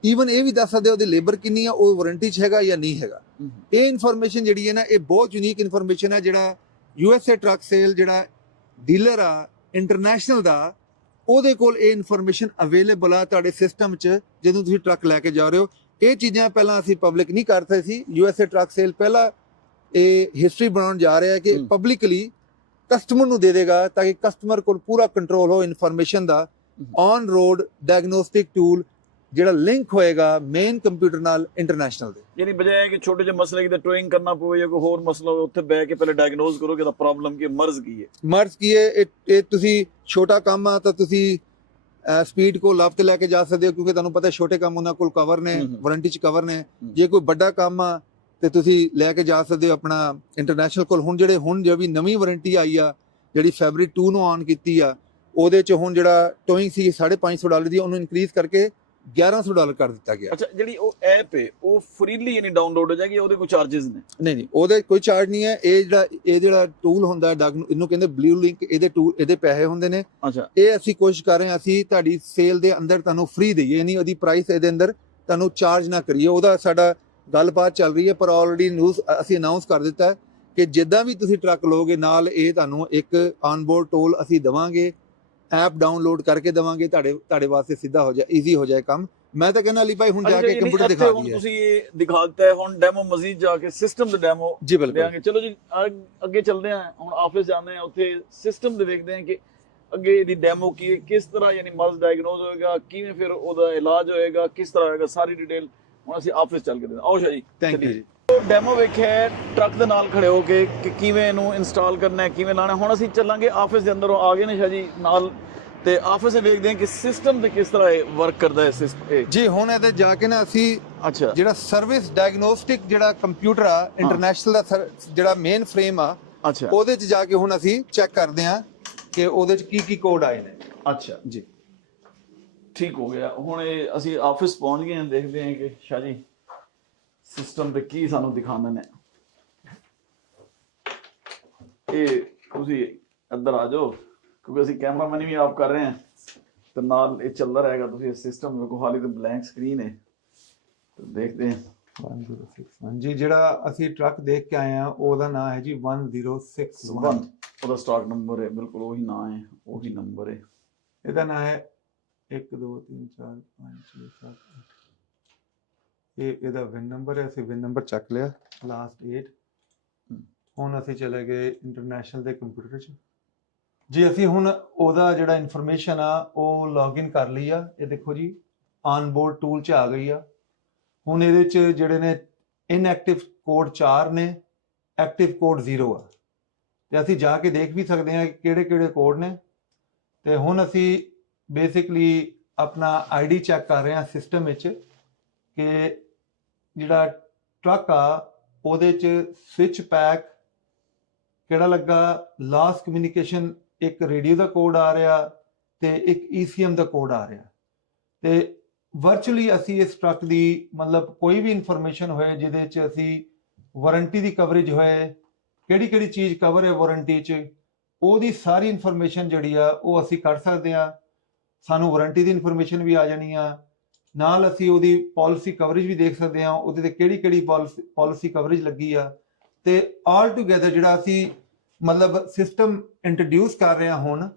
ਈਵਨ ਇਹ ਵੀ ਦੱਸ ਸਕਦੇ ਉਹਦੀ ਲੇਬਰ ਕਿੰਨੀ ਆ, ਉਹ ਵਾਰੰਟੀ 'ਚ ਹੈਗਾ ਜਾਂ ਨਹੀਂ ਹੈਗਾ। ਇਹ ਇਨਫੋਰਮੇਸ਼ਨ ਜਿਹੜੀ ਹੈ ਨਾ ਇਹ ਬਹੁਤ ਯੂਨੀਕ ਇਨਫੋਰਮੇਸ਼ਨ ਹੈ। ਜਿਹੜਾ USA ਟਰੱਕ ਸੇਲ ਜਿਹੜਾ ਡੀਲਰ ਆ ਇੰਟਰਨੈਸ਼ਨਲ ਦਾ, ਉਹਦੇ ਕੋਲ ਇਹ ਇਨਫੋਰਮੇਸ਼ਨ ਅਵੇਲੇਬਲ ਆ ਤੁਹਾਡੇ ਸਿਸਟਮ 'ਚ ਜਦੋਂ ਤੁਸੀਂ ਟਰੱਕ ਲੈ ਕੇ ਜਾ ਰਹੇ ਹੋ। ਇਹ ਚੀਜ਼ਾਂ ਪਹਿਲਾਂ ਅਸੀਂ ਪਬਲਿਕ ਨਹੀਂ ਕਰਦੇ ਸੀ। USA ਟਰੱਕ ਸੇਲ ਪਹਿਲਾਂ ਇਹ ਹਿਸਟਰੀ ਬਣਾਉਣ ਜਾ ਰਿਹਾ ਕਿ ਪਬਲਿਕਲੀ ਕਸਟਮਰ ਨੂੰ ਦੇ ਦੇਗਾ ਤਾਂ ਕਿ ਕਸਟਮਰ ਕੋਲ ਪੂਰਾ ਕੰਟਰੋਲ ਹੋ ਇਨਫੋਰਮੇਸ਼ਨ ਦਾ। ਔਨ ਰੋਡ ਡਾਇਗਨੋਸਟਿਕ ਟੂਲ ਜਿਹੜਾ ਲਿੰਕ ਹੋਏਗਾ ਮੇਨ ਕੰਪਿਊਟਰ ਨਾਲ ਇੰਟਰਨੈਸ਼ਨਲ ਦੇ। ਯਾਨੀ ਬਜਾਏ ਕਿ ਛੋਟੇ ਜਿਹੇ ਮਸਲੇ ਦੀ ਟੋਇੰਗ ਕਰਨਾ ਪਵੇ ਜਾਂ ਕੋਈ ਹੋਰ ਮਸਲਾ ਹੋਵੇ ਉੱਥੇ ਬਹਿ ਕੇ ਪਹਿਲੇ ਡਾਇਗਨੋਸ ਕਰੋ ਕਿ ਦਾ ਪ੍ਰੋਬਲਮ ਕੀ ਹੈ, ਮਰਜ਼ ਕੀ ਹੈ। ਮਰਜ਼ ਕੀ ਹੈ। ਇਹ ਤੁਸੀਂ ਛੋਟਾ ਕੰਮ ਆ ਤਾਂ ਤੁਸੀਂ ਸਪੀਡ ਕੋ ਲੱਭ ਤੇ ਲੈ ਕੇ ਜਾ ਸਕਦੇ ਹੋ, ਕਿਉਂਕਿ ਤੁਹਾਨੂੰ ਪਤਾ ਛੋਟੇ ਕੰਮ ਉਹਨਾਂ ਕੋਲ ਕਵਰ ਨੇ, ਵਾਰੰਟੀ 'ਚ ਕਵਰ ਨੇ। ਜੇ ਕੋਈ ਵੱਡਾ ਕੰਮ ਆ ਤੇ ਤੁਸੀਂ ਲੈ ਕੇ ਜਾ ਸਕਦੇ ਹੋ ਆਪਣਾ ਇੰਟਰਨੈਸ਼ਨਲ ਕੋਲ। ਹੁਣ ਜੋ ਵੀ ਨਵੀਂ ਵਾਰੰਟੀ ਆਈ ਆ ਜਿਹੜੀ ਫੈਬਰੀ 2 ਨੂੰ ਆਨ ਕੀਤੀ ਆ, ਉਹਦੇ 'ਚ ਹੁਣ ਜਿਹੜਾ ਟੋਇੰਗ ਸੀ $550 ਦੀ, ਉਹਨੂੰ ਇਨਕਰੀਜ਼ ਕਰਕੇ $1100 ਕਰ ਦਿੱਤਾ ਗਿਆ। ਅੱਛਾ, ਜਿਹੜੀ ਉਹ ਐਪ ਹੈ ਉਹ ਫ੍ਰੀਲੀ ਯਾਨੀ ਡਾਊਨਲੋਡ ਹੋ ਜਾਏਗੀ, ਉਹਦੇ ਕੋਈ ਚਾਰजेस ਨੇ? ਨਹੀਂ, ਉਹਦੇ ਕੋਈ ਚਾਰਜ ਨਹੀਂ ਹੈ। ਇਹ ਜਿਹੜਾ ਟੂਲ ਹੁੰਦਾ ਇਹਨੂੰ ਕਹਿੰਦੇ ਬਲੂ ਲਿੰਕ, ਇਹਦੇ ਪੈਸੇ ਹੁੰਦੇ ਨੇ। ਅੱਛਾ। ਇਹ ਅਸੀਂ ਕੋਸ਼ਿਸ਼ ਕਰ ਰਹੇ ਹਾਂ ਅਸੀਂ ਤੁਹਾਡੀ ਸੇਲ ਦੇ ਅੰਦਰ ਤੁਹਾਨੂੰ ਫ੍ਰੀ ਦਈਏ, ਨਹੀਂ ਉਹਦੀ ਪ੍ਰਾਈਸ ਇਹਦੇ ਅੰਦਰ ਤੁਹਾਨੂੰ ਚਾਰਜ ਨਾ ਕਰੀਏ। ਉਹਦਾ ਸਾਡਾ ਗੱਲਬਾਤ ਚੱਲ ਰਹੀ ਹੈ, ਪਰ ਆਲਰੇਡੀ ਨਿਊਜ਼ ਅਸੀਂ ਅਨਾਉਂਸ ਕਰ ਦਿੱਤਾ ਹੈ ਕਿ ਜਿੱਦਾਂ ਵੀ ਤੁਸੀਂ ਟਰੱਕ ਲਓਗੇ ਨਾਲ ਇਹ ਤੁਹਾਨੂੰ ਇੱਕ ਆਨਬੋਰਡ ਟੂਲ ਅਸੀਂ ਦੇਵਾਂਗੇ, ਐਪ ਡਾਊਨਲੋਡ ਕਰਕੇ ਦੇਵਾਂਗੇ, ਤੁਹਾਡੇ ਵਾਸਤੇ ਸਿੱਧਾ ਹੋ ਜਾਏ, ਈਜ਼ੀ ਹੋ ਜਾਏ ਕੰਮ। ਮੈਂ ਤਾਂ ਕਹਿੰਦਾ ਅਲੀ ਭਾਈ ਹੁਣ ਜਾ ਕੇ ਕੰਪਿਊਟਰ ਦਿਖਾ ਦਈਏ। ਤੁਸੀਂ ਇਹ ਦਿਖਾ ਦਿੱਤਾ ਹੈ, ਹੁਣ ਡੈਮੋ ਮਜ਼ੀਦ ਜਾ ਕੇ ਸਿਸਟਮ ਦਾ ਡੈਮੋ ਜੀ ਬਿਲਕੁਲ। ਚਲੋ ਜੀ ਅੱਗੇ ਚੱਲਦੇ ਹਾਂ। ਹੁਣ ਆਫਿਸ ਜਾਂਦੇ ਹਾਂ, ਉੱਥੇ ਸਿਸਟਮ ਦੇ ਵੇਖਦੇ ਹਾਂ ਕਿ ਅੱਗੇ ਇਹਦੀ ਡੈਮੋ ਕੀ ਹੈ, ਕਿਸ ਤਰ੍ਹਾਂ ਯਾਨੀ ਮਰਜ਼ ਡਾਇਗਨੋਜ਼ ਹੋਏਗਾ, ਕਿਵੇਂ ਫਿਰ ਉਹਦਾ ਇਲਾਜ ਹੋਏਗਾ, ਕਿਸ ਤਰ੍ਹਾਂ ਹੋਏਗਾ, ਸਾਰੀ ਡਿਟੇਲ ਹੁਣ ਅਸੀਂ ਆਫਿਸ ਚੱਲ ਕੇ ਦੇਖਦੇ ਹਾਂ। ਆਓ ਸ਼ਾਹ ਜੀ, ਥੈਂਕ ਯੂ ਜੀ। ਡੈਮੋ ਵੇਖਿਆ ਟਰੱਕ ਦੇ ਨਾਲ ਖੜੇ ਹੋ ਕੇ ਕਿ ਕਿਵੇਂ ਇਹਨੂੰ ਇੰਸਟਾਲ ਕਰਨਾ ਹੈ, ਕਿਵੇਂ ਲਾਣਾ। ਹੁਣ ਅਸੀਂ ਚੱਲਾਂਗੇ ਆਫਿਸ ਦੇ ਅੰਦਰ, ਆ ਗਏ ਨੇ ਸ਼ਾਹ ਜੀ ਨਾਲ, ਤੇ ਆਫਿਸ ਵੇਖਦੇ ਹਾਂ ਕਿ ਸਿਸਟਮ ਤੇ ਕਿਸ ਤਰ੍ਹਾਂ ਇਹ ਵਰਕ ਕਰਦਾ ਹੈ ਸਿਸਟਮ ਜੀ। ਹੁਣ ਇਹਦੇ ਜਾ ਕੇ ਨਾ ਅਸੀਂ ਅੱਛਾ ਜਿਹੜਾ ਸਰਵਿਸ ਡਾਇਗਨੋਸਟਿਕ ਜਿਹੜਾ ਕੰਪਿਊਟਰ ਆ ਇੰਟਰਨੈਸ਼ਨਲ ਦਾ ਜਿਹੜਾ ਮੇਨ ਫਰੇਮ ਆ, ਅੱਛਾ, ਉਹਦੇ 'ਚ ਜਾ ਕੇ ਹੁਣ ਅਸੀਂ ਚੈੱਕ ਕਰਦੇ ਹਾਂ ਕਿ ਉਹਦੇ 'ਚ ਕੀ ਕੋਡ ਆਏ ਨੇ। ਅੱਛਾ ਜੀ, ਠੀਕ ਹੋ ਗਿਆ। ਹੁਣ ਇਹ ਅਸੀਂ ਆਫਿਸ ਪਹੁੰਚ ਗਏ ਹਾਂ, ਦੇਖਦੇ ਹਾਂ ਕਿ ਸ਼ਾਹ ਜੀ ਸਿਸਟਮ ਤੇ ਕੀ ਸਾਨੂੰ ਦਿਖਾਉਂਦੇ ਨੇ। ਇਹ ਤੁਸੀਂ ਇੱਧਰ ਆ ਜਾਓ ਕਿਉਂਕਿ ਅਸੀਂ ਕੈਮਰਾਮੈਨ ਵੀ ਆਪ ਕਰ ਰਹੇ ਹਾਂ ਤੇ ਨਾਲ ਇਹ ਚੱਲਦਾ ਰਹੇਗਾ। ਤੁਸੀਂ ਇਹ ਸਿਸਟਮ ਵੇਖੋ, ਹਾਲੀ ਤਾਂ ਬਲੈਂਕ ਸਕਰੀਨ ਹੈ ਤੇ ਦੇਖਦੇ ਹਾਂ। 1061 ਜੀ, ਜਿਹੜਾ ਅਸੀਂ ਟਰੱਕ ਦੇਖ ਕੇ ਆਏ ਆ ਉਹਦਾ ਨਾਮ ਹੈ ਜੀ 1061। ਉਹਦਾ ਸਟਾਕ ਨੰਬਰ ਹੈ, ਬਿਲਕੁਲ ਉਹੀ ਨਾਂ ਹੈ, ਉਹੀ ਨੰਬਰ ਹੈ। ਇਹਦਾ ਨਾਮ ਹੈ 1 2 3 4 5 6 7 8। ਇਹਦਾ ਵਿਨ ਨੰਬਰ ਹੈ, ਅਸੀਂ ਵਿਨ ਨੰਬਰ ਚੱਕ ਲਿਆ ਲਾਸਟ 8। ਹੁਣ ਅਸੀਂ ਚਲੇ ਗਏ ਇੰਟਰਨੈਸ਼ਨਲ ਦੇ ਕੰਪਿਊਟਰ 'ਚ ਜੀ। ਅਸੀਂ ਹੁਣ ਉਹਦਾ ਜਿਹੜਾ ਇਨਫੋਰਮੇਸ਼ਨ ਆ ਉਹ ਲੌਗਇਨ ਕਰ ਲਈ ਆ। ਇਹ ਦੇਖੋ ਜੀ ਆਨਬੋਰਡ ਟੂਲ 'ਚ ਆ ਗਈ ਆ। ਹੁਣ ਇਹਦੇ 'ਚ ਜਿਹੜੇ ਨੇ ਇਨਐਕਟਿਵ ਕੋਡ 4 ਨੇ, ਐਕਟਿਵ ਕੋਡ 0 ਆ, ਤੇ ਅਸੀਂ ਜਾ ਕੇ ਦੇਖ ਵੀ ਸਕਦੇ ਹਾਂ ਕਿਹੜੇ ਕਿਹੜੇ ਕੋਡ ਨੇ। ਤੇ ਹੁਣ ਅਸੀਂ ਬੇਸਿਕਲੀ ਆਪਣਾ ਆਈਡੀ ਚੈੱਕ ਕਰ ਰਹੇ ਹਾਂ ਸਿਸਟਮ ਵਿੱਚ ਕਿ ਜਿਹੜਾ ਟਰੱਕ ਆ ਉਹਦੇ 'ਚ ਸਵਿਚ ਪੈਕ ਕਿਹੜਾ ਲੱਗਾ, ਲਾਸ ਕਮਿਊਨੀਕੇਸ਼ਨ ਇੱਕ ਰੇਡੀਓ ਦਾ ਕੋਡ ਆ ਰਿਹਾ ਤੇ ਇੱਕ ECM ਦਾ ਕੋਡ ਆ ਰਿਹਾ। ਤੇ ਵਰਚੁਅਲੀ ਅਸੀਂ ਇਸ ਟਰੱਕ ਦੀ ਮਤਲਬ ਕੋਈ ਵੀ ਇਨਫੋਰਮੇਸ਼ਨ ਹੋਏ ਜਿਹਦੇ 'ਚ ਅਸੀਂ ਵਾਰੰਟੀ ਦੀ ਕਵਰੇਜ ਹੋਏ, ਕਿਹੜੀ ਕਿਹੜੀ ਚੀਜ਼ ਕਵਰ ਹੈ ਵਾਰੰਟੀ 'ਚ, ਉਹਦੀ ਸਾਰੀ ਇਨਫੋਰਮੇਸ਼ਨ ਜਿਹੜੀ ਆ ਉਹ ਅਸੀਂ ਕੱਢ ਸਕਦੇ ਆ। ਸਾਨੂੰ ਵਾਰੰਟੀ ਦੀ ਇਨਫੋਰਮੇਸ਼ਨ ਵੀ ਆ ਜਾਣੀ ਆ, ਨਾਲ ਅਸੀਂ ਉਹਦੀ ਪਾਲਿਸੀ ਕਵਰੇਜ ਵੀ ਦੇਖ ਸਕਦੇ ਆ, ਉਹਦੇ ਤੇ ਕਿਹੜੀ ਕਿਹੜੀ ਪਾਲਿਸੀ ਕਵਰੇਜ ਲੱਗੀ ਆ। ਤੇ ਆਲ ਟੂਗੇਦਰ ਜਿਹੜਾ ਅਸੀਂ ਮਤਲਬ ਸਿਸਟਮ ਇੰਟਰੋਡਿਊਸ ਕਰ ਰਹੇ ਹਾਂ ਹੁਣ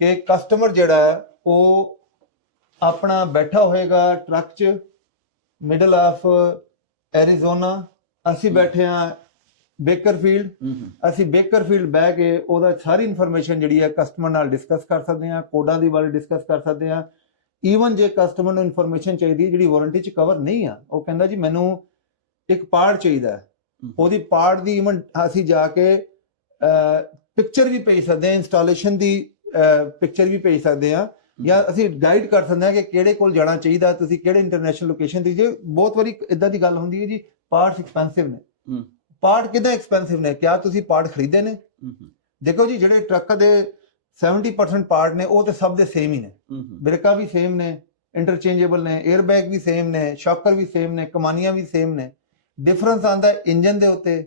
ਕਿ ਕਸਟਮਰ ਜਿਹੜਾ ਉਹ ਆਪਣਾ ਬੈਠਾ ਹੋਏਗਾ ਟਰੱਕ 'ਚ ਮਿਡਲ ਆਫ ਐਰੀਜ਼ੋਨਾ, ਅਸੀਂ ਬੈਠੇ ਹਾਂ ਬੇਕਰਫੀਲਡ। ਅਸੀਂ ਬੇਕਰਫੀਲਡ ਬਹਿ ਕੇ ਉਹਦਾ ਸਾਰੀ ਇਨਫੋਰਮੇਸ਼ਨ ਜਿਹੜੀ ਹੈ ਕਸਟਮਰ ਨਾਲ ਡਿਸਕਸ ਕਰ ਸਕਦੇ ਹਾਂ, ਕੋਡਾਂ ਦੀ ਬਾਰੇ ਡਿਸਕਸ ਕਰ ਸਕਦੇ ਹਾਂ। ਈਵਨ ਜੇ ਕਸਟਮਰ ਨੂੰ ਇਨਫੋਰਮੇਸ਼ਨ ਚਾਹੀਦੀ ਜਿਹੜੀ ਵਾਰੰਟੀ 'ਚ ਕਵਰ ਨਹੀਂ ਆ, ਉਹ ਕਹਿੰਦਾ ਜੀ ਮੈਨੂੰ ਇੱਕ ਪਾਰਟ ਚਾਹੀਦਾ, ਉਹਦੀ ਪਾਰਟ ਦੀ ਈਵਨ ਅਸੀਂ ਜਾ ਕੇ ਪਿਕਚਰ ਵੀ ਭੇਜ ਸਕਦੇ ਹਾਂ, ਇੰਸਟਾਲੇਸ਼ਨ ਦੀ ਪਿਕਚਰ ਵੀ ਭੇਜ ਸਕਦੇ ਹਾਂ, ਜਾਂ ਅਸੀਂ ਗਾਈਡ ਕਰ ਸਕਦੇ ਹਾਂ ਕਿ ਕਿਹੜੇ ਕੋਲ ਜਾਣਾ ਚਾਹੀਦਾ, ਤੁਸੀਂ ਕਿਹੜੇ ਇੰਟਰਨੈਸ਼ਨਲ ਲੋਕੇਸ਼ਨ ਤੇ। ਜੇ ਬਹੁਤ ਵਾਰੀ ਇਦਾਂ ਦੀ ਗੱਲ ਹੁੰਦੀ ਹੈ ਜੀ ਪਾਰਟਸ ਐਕਸਪੈਂਸਿਵ ਨੇ। ਪਾਰਟ ਕਿੱਦਾਂ ਐਕਸਪੈਂਸਿਵ ਨੇ? ਕਿਆ ਤੁਸੀਂ ਪਾਰਟ ਖਰੀਦੇ ਨੇ? ਦੇਖੋ ਜੀ ਜਿਹੜੇ ਟਰੱਕ ਦੇ 70% ਪਾਰਟ ਨੇ ਉਹ ਤੇ ਸਭ ਦੇ ਸੇਮ ਹੀ ਨੇ, ਬ੍ਰੇਕਾਂ ਵੀ ਸੇਮ ਨੇ, ਇੰਟਰਚੇਂਜੇਬਲ ਨੇ, 에ਅਰ ਬੈਗ ਵੀ ਸੇਮ ਨੇ, ਸ਼ੌਕਰ ਵੀ ਸੇਮ ਨੇ, ਕਮਾਨੀਆਂ ਵੀ ਸੇਮ ਨੇ। ਡਿਫਰੈਂਸ ਆਂਦਾ ਇੰਜਨ ਦੇ ਉੱਤੇ,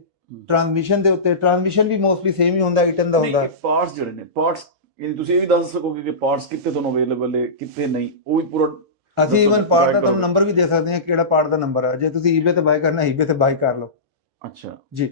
ਟਰਾਂਸਮਿਸ਼ਨ ਦੇ ਉੱਤੇ। ਟਰਾਂਸਮਿਸ਼ਨ ਵੀ ਮੋਸਟਲੀ ਸੇਮ ਹੀ ਹੁੰਦਾ, ਇਟਨ ਦਾ ਹੁੰਦਾ। ਪਾਰਟਸ ਜਿਹੜੇ ਨੇ, ਪਾਰਟਸ ਤੁਸੀਂ ਇਹ ਵੀ ਦੱਸ ਸਕੋਗੇ ਕਿ ਪਾਰਟਸ ਕਿੱਥੇ ਤੋਂ ਅਵੇਲੇਬਲ ਹੈ, ਕਿੱਥੇ ਨਹੀਂ, ਉਹ ਵੀ ਪੂਰਾ ਅਸੀਂ ਈਵਨ ਪਾਰਟ ਦਾ ਤੁਹਾਨੂੰ ਨੰਬਰ ਵੀ ਦੇ ਸਕਦੇ ਹਾਂ, ਕਿਹੜਾ ਪਾਰਟ ਦਾ ਨੰਬਰ ਆ। ਜੇ ਤੁਸੀਂ eBay ਤੇ ਬਾਈ ਕਰਨਾ eBay ਤੇ ਬਾਈ ਕਰ ਲਓ। ਅੱਛਾ ਜੀ,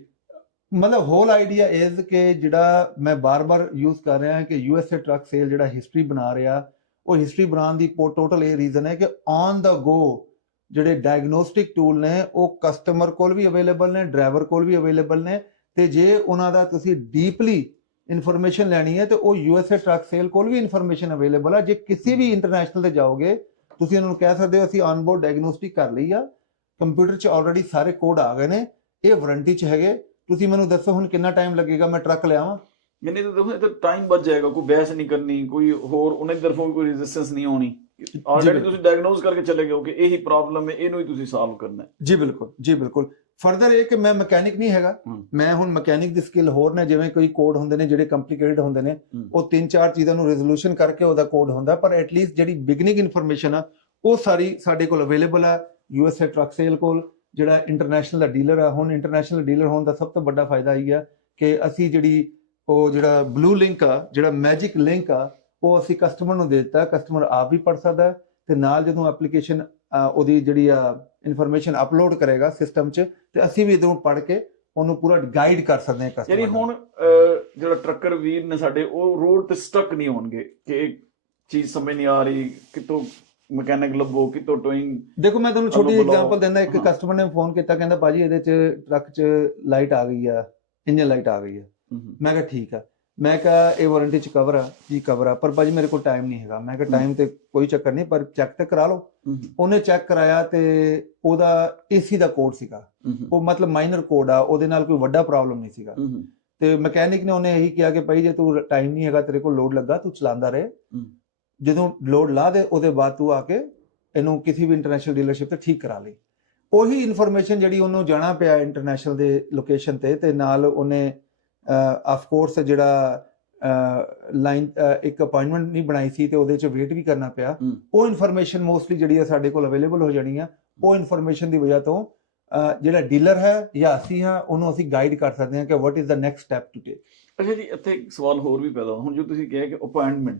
ਮਤਲਬ ਹੋਲ ਆਈਡੀਆ ਇਜ਼ ਕਿ ਜਿਹੜਾ ਮੈਂ ਬਾਰ-ਬਾਰ ਯੂਜ਼ ਕਰ ਰਿਹਾ ਹਾਂ ਕਿ USA ਟਰੱਕ ਸੇਲ ਜਿਹੜਾ ਹਿਸਟਰੀ ਬਣਾ ਰਿਹਾ, ਉਹ ਹਿਸਟਰੀ ਬਣਾਉਣ ਦੀ ਟੋਟਲ ਇਹ ਰੀਜ਼ਨ ਹੈ ਕਿ ਔਨ ਦਾ ਗੋ ਜਿਹੜੇ ਡਾਇਗਨੋਸਟਿਕ ਟੂਲ ਨੇ ਉਹ ਕਸਟਮਰ ਕੋਲ ਵੀ ਅਵੇਲੇਬਲ ਨੇ, ਡਰਾਈਵਰ ਕੋਲ ਵੀ ਅਵੇਲੇਬਲ ਨੇ। ਤੇ ਜੇ ਉਹਨਾਂ ਦਾ ਤੁਸੀਂ ਡੀਪਲੀ ਇਨਫੋਰਮੇਸ਼ਨ ਲੈਣੀ ਹੈ ਤੇ ਉਹ USA ਟਰੱਕ ਸੇਲ ਕੋਲ ਵੀ ਇਨਫੋਰਮੇਸ਼ਨ ਅਵੇਲੇਬਲ ਆ। ਜੇ ਕਿਸੇ ਵੀ ਇੰਟਰਨੈਸ਼ਨਲ ਤੇ ਜਾਓਗੇ ਤੁਸੀਂ ਉਹਨਾਂ ਨੂੰ ਕਹਿ ਸਕਦੇ ਹੋ ਅਸੀਂ ਔਨਬੋਰਡ ਡਾਇਗਨੋਸਟਿਕ ਕਰ ਲਈ ਆ, ਕੰਪਿਊਟਰ 'ਚ ਆਲਰੇਡੀ ਸਾਰੇ ਕੋਡ ਆ ਗਏ ਨੇ, ਇਹ ਵਾਰੰਟੀ 'ਚ ਹੈਗੇ, ਤੁਸੀਂ ਮੈਨੂੰ ਦੱਸੋ ਹੁਣ ਕਿੰਨਾ ਟਾਈਮ ਲੱਗੇਗਾ ਮੈਂ ਟਰੱਕ ਲਿਆਵਾਂ। ਨਹੀਂ ਤਾਂ ਦੇਖੋ ਇਹ ਤਾਂ ਟਾਈਮ ਬਚ ਜਾਏਗਾ, ਕੋਈ ਬਹਿਸ ਨਹੀਂ ਕਰਨੀ, ਕੋਈ ਹੋਰ ਉਹਨਾਂ ਦੀ ਤਰਫੋਂ ਕੋਈ ਰੈਜ਼ਿਸਟੈਂਸ ਨਹੀਂ ਹੋਣੀ। ਆਲਰੇਡੀ ਤੁਸੀਂ ਡਾਇਗਨੋਸ ਕਰਕੇ ਚਲੇ ਗਏ ਕਿ ਇਹੀ ਪ੍ਰੋਬਲਮ ਹੈ, ਇਹਨੂੰ ਹੀ ਤੁਸੀਂ ਸੋਲਵ ਕਰਨਾ ਹੈ। ਜੀ ਬਿਲਕੁਲ, ਜੀ ਬਿਲਕੁਲ। ਫਰਦਰ ਇਹ ਕਿ ਮੈਂ ਮਕੈਨਿਕ ਨਹੀਂ ਹੈਗਾ, ਮੈਂ ਹੁਣ ਮਕੈਨਿਕ ਦੀ ਸਕਿੱਲ ਹੋਰ ਨੇ, ਜਿਵੇਂ ਕੋਈ ਕੋਡ ਹੁੰਦੇ ਨੇ ਜਿਹੜੇ ਕੰਪਲਿਕੇਟਡ ਹੁੰਦੇ ਨੇ, ਉਹ 3-4 ਚੀਜ਼ਾਂ ਨੂੰ ਰੈਜ਼ੋਲੂਸ਼ਨ ਕਰਕੇ ਉਹਦਾ ਕੋਡ ਹੁੰਦਾ, ਪਰ ਐਟਲੀਸਟ ਜਿਹੜੀ ਬਿਗਨਿੰਗ ਇਨਫੋਰਮੇਸ਼ਨ ਆ ਉਹ ਸਾਰੀ ਸਾਡੇ ਕੋਲ ਅਵੇਲੇਬਲ ਆ USA ਟਰੱਕ ਸੇਲ ਕੋਲ। ਜਿਹੜਾ ਇੰਟਰਨੈਸ਼ਨਲ ਦਾ ਡੀਲਰ ਆ, ਹੁਣ ਇੰਟਰਨੈਸ਼ਨਲ ਡੀਲਰ ਹੋਣ ਦਾ ਸਭ ਤੋਂ ਵੱਡਾ ਫਾਇਦਾ ਇਹ ਆ ਕਿ ਅਸੀਂ ਜਿਹੜੀ ਉਹ ਜਿਹੜਾ ਬਲੂ ਲਿੰਕ ਆ, ਜਿਹੜਾ ਮੈਜਿਕ ਲਿੰਕ ਆ, ਉਹ ਅਸੀਂ ਕਸਟਮਰ ਨੂੰ ਦੇ ਦਿੱਤਾ। ਕਸਟਮਰ ਆਪ ਵੀ ਪੜ੍ਹ ਸਕਦਾ ਤੇ ਨਾਲ ਜਦੋਂ ਐਪਲੀਕੇਸ਼ਨ ਉਹਦੀ ਜਿਹੜੀ ਆ ਇਨਫੋਰਮੇਸ਼ਨ ਅਪਲੋਡ ਕਰੇਗਾ ਸਿਸਟਮ 'ਚ, ਤੇ ਅਸੀਂ ਵੀ ਇਧਰੋਂ ਪੜ੍ਹ ਕੇ ਉਹਨੂੰ ਪੂਰਾ ਗਾਈਡ ਕਰ ਸਕਦੇ ਹਾਂ ਕਸਟਮਰ। ਯਾਨੀ ਹੁਣ ਜਿਹੜਾ ਟਰੱਕਰ ਵੀਰ ਨੇ ਸਾਡੇ, ਉਹ ਰੋਡ ਤੇ ਸਟਕ ਨਹੀਂ ਹੋਣਗੇ ਕਿ ਇੱਕ ਚੀਜ਼ ਸਮਝ ਨਹੀਂ ਆ ਰਹੀ, ਕਿਤੋਂ ਮਕੈਨਿਕ ਲੱਭੋ, ਕਿਤੋਂ ਟੋਇੰਗ। ਦੇਖੋ ਮੈਂ ਤੁਹਾਨੂੰ ਛੋਟੀ ਐਗਜ਼ਾਮਪਲ ਦਿੰਦਾ। ਇੱਕ ਕਸਟਮਰ ਨੇ ਫੋਨ ਕੀਤਾ, ਕਹਿੰਦਾ ਭਾਜੀ ਇਹਦੇ 'ਚ ਟਰੱਕ 'ਚ ਲਾਈਟ ਆ ਗਈ ਆ, ਇੰਜਨ ਲਾਈਟ ਆ ਗਈ ਆ। ਮੈਂ ਕਿਹਾ ਠੀਕ ਆ, ਮੈਂ ਕਿਹਾ ਇਹ ਵਾਰੰਟੀ 'ਚ ਕਵਰ ਆ ਜੀ? ਕਵਰ ਆ, ਪਰ ਭਾਜੀ ਮੇਰੇ ਕੋਲ ਟਾਈਮ ਨਹੀਂ ਹੈਗਾ। ਮੈਂ ਕਿਹਾ ਟਾਈਮ ਤੇ ਕੋਈ ਚੱਕਰ ਨਹੀਂ, ਪਰ ਚੈੱਕ ਤੇ ਕਰਾ ਲਓ। ਉਹਨੇ ਚੈੱਕ ਕਰਾਇਆ ਤੇ ਉਹਦਾ AC ਦਾ ਕੋਡ ਸੀਗਾ, ਉਹ ਮਤਲਬ ਮਾਈਨਰ ਕੋਡ ਆ, ਉਹਦੇ ਨਾਲ ਕੋਈ ਵੱਡਾ ਪ੍ਰੋਬਲਮ ਨਹੀਂ ਸੀਗਾ। ਤੇ ਮਕੈਨਿਕ ਨੇ ਉਹਨੇ ਇਹੀ ਕਿਹਾ ਕਿ ਭਾਈ ਜੇ ਤੂੰ ਟਾਈਮ ਨਹੀਂ ਹੈਗਾ, ਤੇਰੇ ਕੋਲ ਲੋਡ ਲੱਗਾ, ਤੂੰ ਚਲਾਉਂਦਾ ਰਹੇ, ਜਦੋਂ ਲੋਡ ਲਾ ਦੇ ਉਹਦੇ ਬਾਅਦ ਤੂੰ ਆ ਕੇ ਇਹਨੂੰ ਕਿਸੇ ਵੀ ਇੰਟਰਨੈਸ਼ਨਲ ਡੀਲਰਸ਼ਿਪ ਤੇ ਠੀਕ ਕਰਾ ਲਈ। ਉਹੀ ਇਨਫੋਰਮੇਸ਼ਨ ਜਿਹੜੀ ਉਹਨੂੰ ਜਾਣਾ ਪਿਆ ਇੰਟਰਨੈਸ਼ਨਲ ਦੇ ਲੋਕੇਸ਼ਨ ਤੇ ਨਾਲ ਉਹਨੇ ਆਫ ਕੋਰਸ ਜਿਹੜਾ ਲਾਈਨ ਇੱਕ ਅਪਾਇੰਟਮੈਂਟ ਨਹੀਂ ਬਣਾਈ ਸੀ ਤੇ ਉਹਦੇ 'ਚ ਵੇਟ ਵੀ ਕਰਨਾ ਪਿਆ। ਉਹ ਇਨਫੋਰਮੇਸ਼ਨ ਮੋਸਟਲੀ ਜਿਹੜੀ ਆ ਸਾਡੇ ਕੋਲ ਅਵੇਲੇਬਲ ਹੋ ਜਾਣੀ ਆ। ਉਹ ਇਨਫੋਰਮੇਸ਼ਨ ਦੀ ਵਜ੍ਹਾ ਤੋਂ ਜਿਹੜਾ ਡੀਲਰ ਹੈ ਜਾਂ ਅਸੀਂ ਹਾਂ, ਉਹਨੂੰ ਅਸੀਂ ਗਾਈਡ ਕਰ ਸਕਦੇ ਹਾਂ ਕਿ what is the next step to take. ਅੱਛਾ ਜੀ, ਇੱਥੇ ਇੱਕ ਸਵਾਲ ਹੋਰ ਵੀ ਪੈਦਾ ਹੁੰਦਾ, ਹੁਣ ਜੋ ਤੁਸੀਂ ਕਿਹਾ ਕਿ ਅਪਾਇੰਟਮੈਂਟ,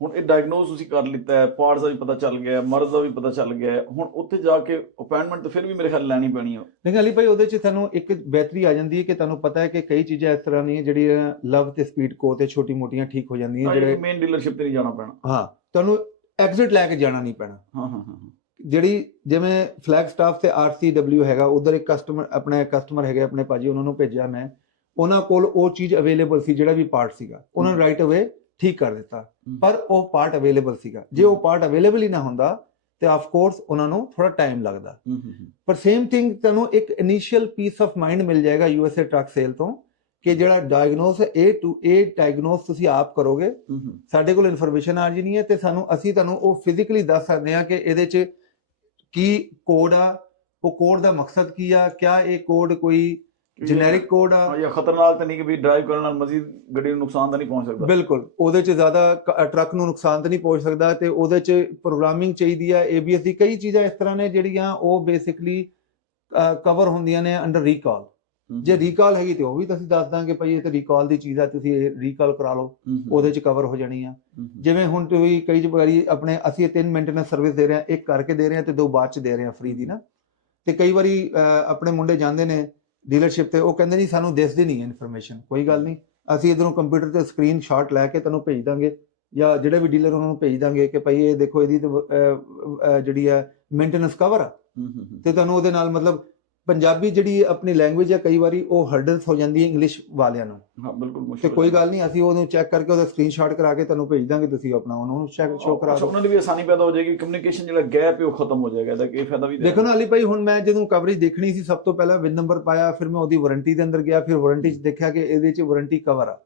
ਹੁਣ ਇਹ ਡਾਇਗਨੋਸ ਤੁਸੀਂ ਕਰ ਲਿੱਤਾ ਹੈ, ਪਾਰਟਸ ਦਾ ਵੀ ਪਤਾ ਚੱਲ ਗਿਆ, ਮਰਜ਼ ਦਾ ਵੀ ਪਤਾ ਚੱਲ ਗਿਆ ਹੈ, ਹੁਣ ਉੱਥੇ ਜਾ ਕੇ ਅਪਾਇੰਟਮੈਂਟ ਤਾਂ ਫਿਰ ਵੀ ਮੇਰੇ ਖਿਆਲ ਲੈਣੀ ਪੈਣੀ ਹੈ। ਲੇਕਿਨ ਅਲੀ ਭਾਈ ਉਹਦੇ 'ਚ ਤੁਹਾਨੂੰ ਇੱਕ ਬਿਹਤਰੀ ਆ ਜਾਂਦੀ ਹੈ ਕਿ ਤੁਹਾਨੂੰ ਪਤਾ ਹੈ ਕਿ ਕਈ ਚੀਜ਼ਾਂ ਇਸ ਤਰ੍ਹਾਂ ਦੀਆਂ ਜਿਹੜੀਆਂ ਲਵ ਤੇ ਸਪੀਡ ਕੋ ਤੇ ਛੋਟੀ ਮੋਟੀਆਂ ਠੀਕ ਹੋ ਜਾਂਦੀਆਂ, ਜਿਹੜੇ ਮੇਨ ਡੀਲਰਸ਼ਿਪ ਤੇ ਨਹੀਂ ਜਾਣਾ ਪੈਣਾ। ਹਾਂ, ਤੁਹਾਨੂੰ ਐਗਜ਼ਿਟ ਲੈ ਕੇ ਜਾਣਾ ਨਹੀਂ ਪੈਣਾ। ਹਾਂ ਹਾਂ ਹਾਂ। ਜਿਹੜੀ ਜਿਵੇਂ ਫਲੈਗ ਸਟਾਫ ਤੇ RCW ਹੈਗਾ, ਉਧਰ ਇੱਕ ਕਸਟਮਰ ਹੈਗੇ ਆਪਣੇ ਭਾਜੀ, ਉਹਨਾਂ ਨੂੰ ਭੇਜਿਆ ਮੈਂ, ਉਹਨਾਂ ਕੋਲ ਉਹ ਚੀਜ਼ ਅਵੇਲੇਬਲ ਸੀ, ਜਿਹੜਾ ਵੀ ਪਾਰਟ ਸੀਗਾ ਉਹਨਾਂ ਨੂੰ ਰਾਈਟ ਅਵੇ ਠੀਕ ਕਰ ਦਿੱਤਾ, ਪਰ ਉਹ ਪਾਰਟ ਅਵੇਲੇਬਲ ਸੀਗਾ। ਜੇ ਉਹ ਪਾਰਟ ਅਵੇਲੇਬਲ ਹੀ ਨਾ ਹੁੰਦਾ ਤੇ ਆਫ ਕੋਰਸ ਉਹਨਾਂ ਨੂੰ ਥੋੜਾ ਟਾਈਮ ਲੱਗਦਾ। ਪਰ ਸੇਮ ਥਿੰਗ ਤੁਹਾਨੂੰ ਇੱਕ ਇਨੀਸ਼ੀਅਲ ਪੀਸ ਆਫ ਮਾਈਂਡ ਮਿਲ ਜਾਏਗਾ USA ਟਰੱਕ ਸੇਲ ਤੋਂ ਕਿ ਜਿਹੜਾ ਡਾਇਗਨੋਸ ਹੈ A to A ਡਾਇਗਨੋਸ ਤੁਸੀਂ ਆਪ ਕਰੋਗੇ, ਸਾਡੇ ਕੋਲ ਇਨਫੋਰਮੇਸ਼ਨ ਆ ਜਾਣੀ ਹੈ ਤੇ ਅਸੀਂ ਤੁਹਾਨੂੰ ਉਹ ਫਿਜ਼ੀਕਲੀ ਦੱਸ ਸਕਦੇ ਹਾਂ ਕਿ ਇਹਦੇ 'ਚ ਕੀ ਕੋਡ ਆ, ਉਹ ਕੋਡ ਦਾ ਮਕਸਦ ਕੀ ਆ, ਕਿਆ ਇਹ ਕੋਡ ਕੋਈ ਜਨੈਰਿਕ ਕੋਡ ਆ ਜਾਂ ਖਤਰਨਾਕ ਤਾਂ ਨਹੀਂ ਕਿ ਵੀ ਡਰਾਈਵ ਕਰਨ ਨਾਲ ਮਜ਼ੀਦ ਗੱਡੀ ਨੂੰ ਨੁਕਸਾਨ ਤਾਂ ਨਹੀਂ ਪਹੁੰਚ ਸਕਦਾ। ਬਿਲਕੁਲ, ਉਹਦੇ 'ਚ ਜ਼ਿਆਦਾ ਟਰੱਕ ਨੂੰ ਨੁਕਸਾਨ ਤਾਂ ਨਹੀਂ ਪਹੁੰਚ ਸਕਦਾ, ਤੇ ਉਹਦੇ 'ਚ ਪ੍ਰੋਗਰਾਮਿੰਗ ਚਾਹੀਦੀ ਆ, ABS ਦੀ ਕਈ ਚੀਜ਼ਾਂ ਇਸ ਤਰ੍ਹਾਂ ਨੇ ਜਿਹੜੀਆਂ ਉਹ ਬੇਸਿਕਲੀ ਕਵਰ ਹੁੰਦੀਆਂ ਨੇ ਅੰਡਰ ਰੀਕਾਲ। ਜੇ ਰੀਕਾਲ ਹੈਗੀ ਤੇ ਉਹ ਵੀ ਤੁਸੀਂ ਦੱਸ ਦਾਂਗੇ ਭਾਈ ਇਹ ਤੇ ਰੀਕਾਲ ਦੀ ਚੀਜ਼ ਆ, ਤੁਸੀਂ ਇਹ ਰੀਕਾਲ ਕਰਾ ਲਓ, ਉਹਦੇ 'ਚ ਕਵਰ ਹੋ ਜਾਣੀ ਆ। ਜਿਵੇਂ ਹੁਣ ਤੁਸੀਂ ਕਈ ਵਾਰੀ ਆਪਣੇ ਅਸੀਂ 3 ਮੇਨਟੇਨੈਂਸ ਸਰਵਿਸ ਦੇ ਰਹੇ ਹਾਂ, ਇੱਕ ਕਰਕੇ ਦੇ ਰਹੇ ਹਾਂ ਤੇ 2 ਬਾਅਦ 'ਚ ਦੇ ਰਹੇ ਹਾਂ ਫ੍ਰੀ ਦੀ ਨਾ, ਤੇ ਕਈ ਵਾਰੀ ਆਪਣੇ ਮੁੰਡੇ ਜਾਂਦੇ ਨੇ ਡੀਲਰਸ਼ਿਪ ਤੇ, ਉਹ ਕਹਿੰਦੇ ਜੀ ਸਾਨੂੰ ਦਿਸਦੀ ਨਹੀਂ ਇਨਫੋਰਮੇਸ਼ਨ। ਕੋਈ ਗੱਲ ਨਹੀਂ, ਅਸੀਂ ਇਧਰੋਂ ਕੰਪਿਊਟਰ ਤੇ ਸਕਰੀਨ ਸ਼ਾਟ ਲੈ ਕੇ ਤੁਹਾਨੂੰ ਭੇਜ ਦਾਂਗੇ, ਜਾਂ ਜਿਹੜੇ ਵੀ ਡੀਲਰ ਉਹਨਾਂ ਨੂੰ ਭੇਜ ਦਾਂਗੇ ਕਿ ਭਾਈ ਇਹ ਦੇਖੋ ਇਹਦੀ ਜਿਹੜੀ ਆ ਮੇਨਟੇਨੈਂਸ ਕਵਰ ਆ, ਤੇ ਤੁਹਾਨੂੰ ਉਹਦੇ ਨਾਲ ਮਤਲਬ ਪੰਜਾਬੀ ਜਿਹੜੀ ਆਪਣੀ ਲੈਂਗੁਏਜ ਹੈ ਕਈ ਵਾਰੀ ਉਹ ਹਰਡਲਸ ਹੋ ਜਾਂਦੀ ਹੈ ਇੰਗਲਿਸ਼ ਵਾਲਿਆਂ ਨੂੰ। ਹਾਂ ਬਿਲਕੁਲ, ਤੇ ਕੋਈ ਗੱਲ ਨਹੀਂ, ਅਸੀਂ ਉਹਨੂੰ ਚੈੱਕ ਕਰਕੇ ਉਹਦਾ ਸਕਰੀਨਸ਼ਾਟ ਕਰਾ ਕੇ ਤੁਹਾਨੂੰ ਭੇਜ ਦਾਂਗੇ, ਤੁਸੀਂ ਆਪਣਾ ਉਹਨੂੰ ਚੈੱਕ ਸ਼ੋ ਕਰਾ ਦਿਓ। ਉਹਨਾਂ ਦੀ ਵੀ ਆਸਾਨੀ ਪੈਦਾ ਹੋ ਜਾਏਗੀ, ਕਮਿਊਨੀਕੇਸ਼ਨ ਜਿਹੜਾ ਗੈਪ ਹੈ ਉਹ ਖਤਮ ਹੋ ਜਾਏਗਾ। ਇਹਦਾ ਕੀ ਫਾਇਦਾ ਵੀ ਦੇਖੋ ਨਾ ਅਲੀ ਭਾਈ, ਹੁਣ ਮੈਂ ਜਦੋਂ ਕਵਰੇਜ ਦੇਖਣੀ ਸੀ, ਸਭ ਤੋਂ ਪਹਿਲਾਂ ਵਿਨ ਨੰਬਰ ਪਾਇਆ, ਫਿਰ ਮੈਂ ਉਹਦੀ ਵਾਰੰਟੀ ਦੇ ਅੰਦਰ ਗਿਆ, ਫਿਰ ਵਾਰੰਟੀ 'ਚ ਦੇਖਿਆ ਕਿ ਇਹਦੇ 'ਚ ਵਾਰੰਟੀ ਕਵਰ ਆ।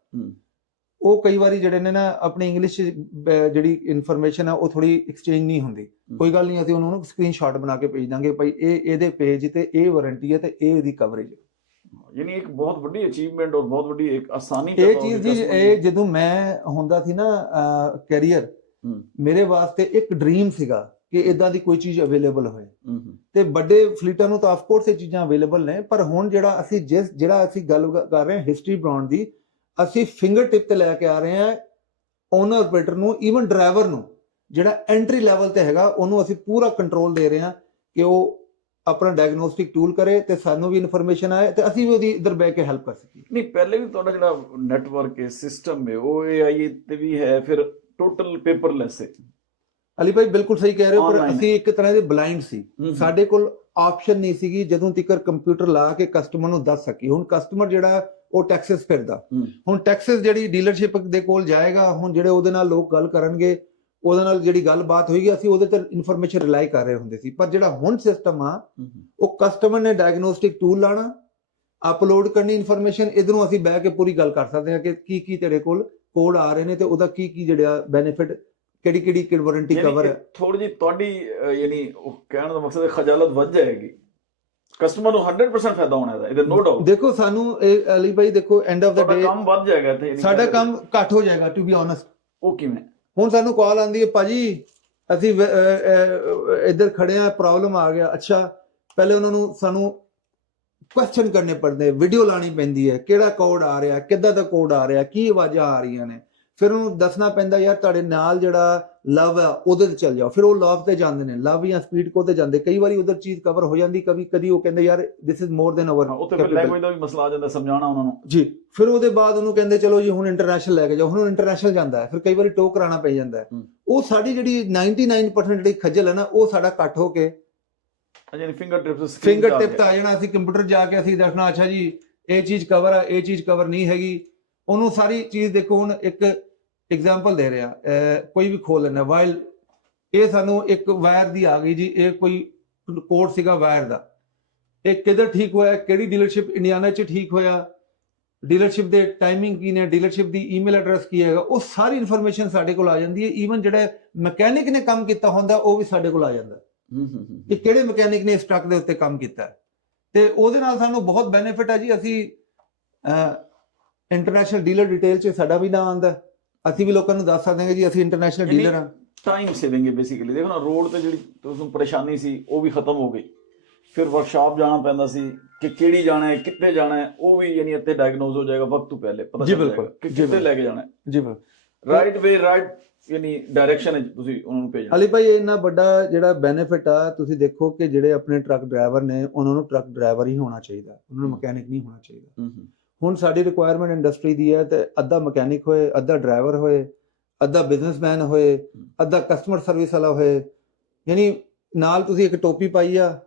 ਉਹ ਕਈ ਵਾਰੀ ਜਿਹੜੇ ਨੇ ਨਾ ਆਪਣੀ ਇੰਗਲਿਸ਼ ਜਿਹੜੀ ਇਨਫੋਰਮੇਸ਼ਨ ਆ ਉਹ ਥੋੜੀ ਐਕਸਚੇਂਜ ਨਹੀਂ ਹੁੰਦੀ। ਕੋਈ ਗੱਲ ਨਹੀਂ, ਅਸੀਂ ਉਹਨਾਂ ਨੂੰ ਸਕਰੀਨਸ਼ਾਟ ਬਣਾ ਕੇ ਭੇਜ ਦਾਂਗੇ ਭਾਈ ਇਹ ਇਹਦੇ ਪੇਜ ਤੇ ਇਹ ਵਾਰੰਟੀ ਹੈ ਤੇ ਇਹ ਇਹਦੀ ਕਵਰੇਜ। ਯਾਨੀ ਇੱਕ ਬਹੁਤ ਵੱਡੀ ਅਚੀਵਮੈਂਟ ਔਰ ਬਹੁਤ ਵੱਡੀ ਇੱਕ ਆਸਾਨੀ ਇਹ ਚੀਜ਼ ਜੀ। ਇਹ ਜਦੋਂ ਮੈਂ ਹੁੰਦਾ ਸੀ ਨਾ ਕੈਰੀਅਰ, ਮੇਰੇ ਵਾਸਤੇ ਇੱਕ ਡ੍ਰੀਮ ਸੀਗਾ ਕਿ ਇਦਾਂ ਦੀ ਕੋਈ ਚੀਜ਼ ਅਵੇਲੇਬਲ ਹੋਏ, ਤੇ ਵੱਡੇ ਫਲੀਟਾਂ ਨੂੰ ਤਾਂ ਆਫ ਕੋਰਸ ਇਹ ਚੀਜ਼ਾਂ ਅਵੇਲੇਬਲ ਨੇ, ਪਰ ਹੁਣ ਜਿਹੜਾ ਅਸੀਂ ਗੱਲ ਕਰ ਰਹੇ ਹਾਂ ਹਿਸਟਰੀ ਬਣਾਉਣ ਦੀ, ਅਸੀਂ ਫਿੰਗਰ ਟਿਪ ਤੇ ਲੈ ਕੇ ਆ ਰਹੇ ਹਾਂ ਓਨਰ ਆਪਰੇਟਰ ਨੂੰ, ਈਵਨ ਡਰਾਈਵਰ ਨੂੰ, ਜਿਹੜਾ ਐਂਟਰੀ ਲੈਵਲ ਤੇ ਹੈਗਾ ਉਹਨੂੰ ਅਸੀਂ ਪੂਰਾ ਕੰਟਰੋਲ ਦੇ ਰਹੇ ਹਾਂ ਕਿ ਉਹ ਆਪਣਾ ਡਾਇਗਨੋਸਟਿਕ ਟੂਲ ਕਰੇ ਤੇ ਸਾਨੂੰ ਵੀ ਇਨਫੋਰਮੇਸ਼ਨ ਆਏ ਤੇ ਅਸੀਂ ਵੀ ਉਹਦੀ ਇੱਧਰ ਬਹਿ ਕੇ ਹੈਲਪ ਕਰ ਸਕੀਏ। ਨਹੀਂ, ਪਹਿਲੇ ਵੀ ਤੁਹਾਡਾ ਜਿਹੜਾ ਨੈਟਵਰਕ ਹੈ, ਸਿਸਟਮ ਹੈ, ਉਹ AI ਤੇ ਵੀ ਹੈ, ਫਿਰ ਟੋਟਲ ਪੇਪਰਲੈਸ ਹੈ। ਅਲੀ ਭਾਈ ਬਿਲਕੁਲ ਸਹੀ ਕਹਿ ਰਹੇ ਹੋ, ਪਰ ਅਸੀਂ ਇੱਕ ਤਰ੍ਹਾਂ ਦੇ ਬਲਾਈਂਡ ਸੀ, ਸਾਡੇ ਕੋਲ ਆਪਸ਼ਨ ਨਹੀਂ ਸੀਗੀ ਜਦੋਂ ਤੱਕ ਕੰਪਿਊਟਰ ਲਾ ਕੇ ਕਸਟਮਰ ਨੂੰ ਦੱਸ ਸਕੀ। ਹੁਣ ਕਸਟਮਰ ਜਿਹੜਾ ਉਹ ਟੈਕਸਸ ਫਿਰਦਾ, ਹੁਣ ਟੈਕਸਸ ਜਿਹੜੀ ਡੀਲਰਸ਼ਿਪ ਦੇ ਕੋਲ ਜਾਏਗਾ, ਹੁਣ ਜਿਹੜੇ ਉਹਦੇ ਨਾਲ ਲੋਕ ਗੱਲ ਕਰਨਗੇ, ਉਹਦੇ ਨਾਲ ਜਿਹੜੀ ਗੱਲਬਾਤ ਹੋਏਗੀ, ਅਸੀਂ ਉਹਦੇ ਤੇ ਇਨਫੋਰਮੇਸ਼ਨ ਰਿਲਾਈ ਕਰ ਰਹੇ ਹੁੰਦੇ ਸੀ। ਪਰ ਜਿਹੜਾ ਹੁਣ ਸਿਸਟਮ ਆ, ਉਹ ਕਸਟਮਰ ਨੇ ਡਾਇਗਨੋਸਟਿਕ ਟੂਲ ਲਾਣਾ, ਅਪਲੋਡ ਕਰਨੀ ਇਨਫੋਰਮੇਸ਼ਨ, ਇਧਰੋਂ ਅਸੀਂ ਬਹਿ ਕੇ ਪੂਰੀ ਗੱਲ ਕਰ ਸਕਦੇ ਹਾਂ ਕਿ ਕੀ ਤੇਰੇ ਕੋਲ ਕੋਡ ਆ ਰਹੇ ਨੇ ਤੇ ਉਹਦਾ ਕੀ ਜਿਹੜਾ ਬੈਨੀਫਿਟ, ਕਿਹੜੀ ਵਾਰੰਟੀ ਕਵਰ ਹੈ। ਥੋੜੀ ਜਿਹੀ ਤੁਹਾਡੀ ਯਾਨੀ ਉਹ ਕਹਿਣ ਦਾ ਮਕਸਦ ਹੈ ਖਜਾਲਤ ਵੱਧ ਜਾਏਗੀ, ਕਸਟਮਰ ਨੂੰ 100% ਫਾਇਦਾ ਹੋਣਾ ਇਹਦਾ, ਨੋ ਡਾਊਟ। ਦੇਖੋ ਸਾਨੂੰ ਅਲੀ ਭਾਈ ਦੇਖੋ ਐਂਡ ਆਫ ਦਾ ਡੇ ਕੰਮ ਵੱਧ ਜਾਏਗਾ ਇੱਥੇ, ਸਾਡਾ ਕੰਮ ਘੱਟ ਹੋ ਜਾਏਗਾ ਟੂ ਬੀ ਓਨੈਸਟ। ਉਹ ਕਿਵੇਂ? ਹੁਣ ਸਾਨੂੰ ਕਾਲ ਆਉਂਦੀ ਹੈ, ਭਾਜੀ ਅਸੀਂ ਇੱਧਰ ਖੜੇ ਆ, ਪ੍ਰੋਬਲਮ ਆ ਗਿਆ। ਅੱਛਾ, ਪਹਿਲੇ ਉਹਨਾਂ ਨੂੰ ਸਾਨੂੰ ਕੁਐਸਚਨ ਕਰਨੇ ਪੜਦੇ, ਵੀਡੀਓ ਲਾਣੀ ਪੈਂਦੀ ਹੈ, ਕਿਹੜਾ ਕੋਡ ਆ ਰਿਹਾ, ਕਿੱਦਾਂ ਦਾ ਕੋਡ ਆ ਰਿਹਾ, ਕੀ ਆਵਾਜ਼ਾਂ ਆ ਰਹੀਆਂ ਨੇ, ਫਿਰ ਉਹਨੂੰ ਦੱਸਣਾ ਪੈਂਦਾ ਯਾਰ ਤੁਹਾਡੇ ਨਾਲ ਜਿਹੜਾ ਲਵ ਆ ਉਹਦੇ ਤੇ ਚੱਲ ਜਾਓ, ਫਿਰ ਉਹ ਲਵ ਤੇ ਜਾਂਦੇ ਨੇ, ਲਵ ਜਾਂ ਸਪੀਡ ਕੋ ਤੇ ਜਾਂਦੇ, ਕਈ ਵਾਰੀ ਉਧਰ ਚੀਜ਼ ਕਵਰ ਹੋ ਜਾਂਦੀ, ਕਦੀ ਉਹ ਕਹਿੰਦੇ ਯਾਰ this is more than hour, ਉੱਥੇ ਫਿਰ ਲੈਂਗੁਏਜ ਦਾ ਵੀ ਮਸਲਾ ਆ ਜਾਂਦਾ, ਸਮਝਾਉਣਾ ਉਹਨਾਂ ਨੂੰ ਜੀ। ਫਿਰ ਉਹਦੇ ਬਾਅਦ ਉਹਨੂੰ ਕਹਿੰਦੇ ਚਲੋ ਜੀ ਹੁਣ ਇੰਟਰਨੈਸ਼ਨਲ ਲੈ ਕੇ ਜਾਓ, ਹੁਣ ਇੰਟਰਨੈਸ਼ਨਲ ਜਾਂਦਾ ਹੈ, ਫਿਰ ਕਈ ਵਾਰੀ ਟੋ ਕਰਾਉਣਾ ਪੈ ਜਾਂਦਾ ਹੈ। ਉਹ ਸਾਡੀ ਜਿਹੜੀ 99% ਜਿਹੜੀ ਖੱਜਲ ਹੈ ਨਾ, ਉਹ ਸਾਡਾ ਕੱਟ ਹੋ ਕੇ ਫਿੰਗਰ ਟਿਪ ਤੇ ਆ ਜਾਣਾ। ਅਸੀਂ ਕੰਪਿਊਟਰ ਜਾ ਕੇ ਅਸੀਂ ਦੇਖਣਾ, ਅੱਛਾ ਜੀ ਇਹ ਚੀਜ਼ ਕਵਰ ਆ, ਇਹ ਚੀਜ਼ ਕਵਰ ਨਹੀਂ ਹੈਗੀ, ਉਹਨੂੰ ਸਾਰੀ ਚੀਜ਼ ਦੇਖੋ। ਹੁਣ ਇੱਕ ਐਗਜ਼ਾਮਪਲ ਦੇ ਰਿਹਾ, ਕੋਈ ਵੀ ਖੋਲ ਲੈਣਾ ਵਾਇਲ, ਇਹ ਸਾਨੂੰ ਇੱਕ ਵਾਇਰ ਦੀ ਆ ਗਈ ਜੀ, ਇਹ ਕੋਈ ਕੋਡ ਸੀਗਾ ਵਾਇਰ ਦਾ, ਇਹ ਕਿੱਧਰ ਠੀਕ ਹੋਇਆ, ਕਿਹੜੀ ਡੀਲਰਸ਼ਿਪ ਇੰਡੀਆਨਾ 'ਚ ਠੀਕ ਹੋਇਆ, ਡੀਲਰਸ਼ਿਪ ਦੇ ਟਾਈਮਿੰਗ ਕੀ ਨੇ, ਡੀਲਰਸ਼ਿਪ ਦੀ ਈਮੇਲ ਐਡਰੈਸ ਕੀ ਹੈਗਾ, ਉਹ ਸਾਰੀ ਇਨਫੋਰਮੇਸ਼ਨ ਸਾਡੇ ਕੋਲ ਆ ਜਾਂਦੀ ਹੈ। ਈਵਨ ਜਿਹੜਾ ਮਕੈਨਿਕ ਨੇ ਕੰਮ ਕੀਤਾ ਹੁੰਦਾ ਉਹ ਵੀ ਸਾਡੇ ਕੋਲ ਆ ਜਾਂਦਾ ਕਿ ਕਿਹੜੇ ਮਕੈਨਿਕ ਨੇ ਇਸ ਟਰੱਕ ਦੇ ਉੱਤੇ ਕੰਮ ਕੀਤਾ, ਤੇ ਉਹਦੇ ਨਾਲ ਸਾਨੂੰ ਬਹੁਤ ਬੈਨੀਫਿਟ ਹੈ ਜੀ। ਅਸੀਂ ਇੰਟਰਨੈਸ਼ਨਲ ਡੀਲਰ ਡਿਟੇਲ 'ਚ ਸਾਡਾ ਵੀ ਨਾਮ ਆਉਂਦਾ, ਅਸੀਂ ਵੀ ਲੋਕਾਂ ਨੂੰ ਦੱਸ ਸਕਦੇ ਹਾਂ ਜੀ ਅਸੀਂ ਇੰਟਰਨੈਸ਼ਨਲ ਡੀਲਰ ਹਾਂ। ਟਾਈਮ ਸੇਵਿੰਗ ਹੈ ਬੇਸਿਕਲੀ। ਦੇਖੋ ਨਾ, ਰੋਡ ਤੇ ਜਿਹੜੀ ਤੁਹਾਨੂੰ ਪਰੇਸ਼ਾਨੀ ਸੀ ਉਹ ਵੀ ਖਤਮ ਹੋ ਗਈ, ਫਿਰ ਵਰਕਸ਼ਾਪ ਜਾਣਾ ਪੈਂਦਾ ਸੀ, ਕਿ ਕਿਹੜੀ ਜਾਣਾ ਹੈ, ਕਿੱਥੇ ਜਾਣਾ ਹੈ, ਉਹ ਵੀ ਯਾਨੀ ਇੱਥੇ ਡਾਇਗਨੋਸ ਹੋ ਜਾਏਗਾ ਵਕਤ ਤੋਂ ਪਹਿਲੇ, ਪਤਾ ਜੀ ਚੱਲ ਬਿਲਕੁਲ, ਜਾਏਗਾ ਕਿ ਜੀ ਕਿੱਥੇ ਲੈ ਕੇ ਜਾਣਾ ਹੈ। ਜੀ ਬਿਲਕੁਲ ਰਾਈਟ ਵੇ ਰਾਈਟ ਯਾਨੀ ਡਾਇਰੈਕਸ਼ਨ ਵਿੱਚ ਤੁਸੀਂ ਉਹਨਾਂ ਨੂੰ ਭੇਜਣਾ। ਅਲੀ ਭਾਈ ਇਹ ਇੰਨਾ ਵੱਡਾ ਜਿਹੜਾ ਬੈਨੀਫਿਟ ਆ, ਤੁਸੀਂ ਦੇਖੋ ਕਿ ਜਿਹੜੇ ਆਪਣੇ ਟਰੱਕ ਡਰਾਈਵਰ ਨੇ ਉਹਨਾਂ ਨੂੰ ਟਰੱਕ ਡਰਾਈਵਰ ਹੀ ਹੋਣਾ ਚਾਹੀਦਾ, ਉਹਨਾਂ ਨੂੰ ਮਕੈਨਿਕ ਨਹੀਂ ਹੋਣਾ ਚਾਹੀਦਾ। ਹੁਣ ਸਾਡੀ ਰਿਕੁਆਇਰਮੈਂਟ ਇੰਡਸਟਰੀ ਦੀ ਹੈ ਤੇ ਅੱਧਾ ਮਕੈਨਿਕ ਹੋਏ, ਅੱਧਾ ਡਰਾਈਵਰ ਹੋਏ, ਅੱਧਾ ਬਿਜ਼ਨਸਮੈਨ ਹੋਏ, ਅੱਧਾ ਕਸਟਮਰ ਸਰਵਿਸ ਵਾਲਾ ਹੋਏ, ਯਾਨੀ ਨਾਲ ਤੁਸੀਂ ਇੱਕ ਟੋਪੀ ਪਾਈ ਆ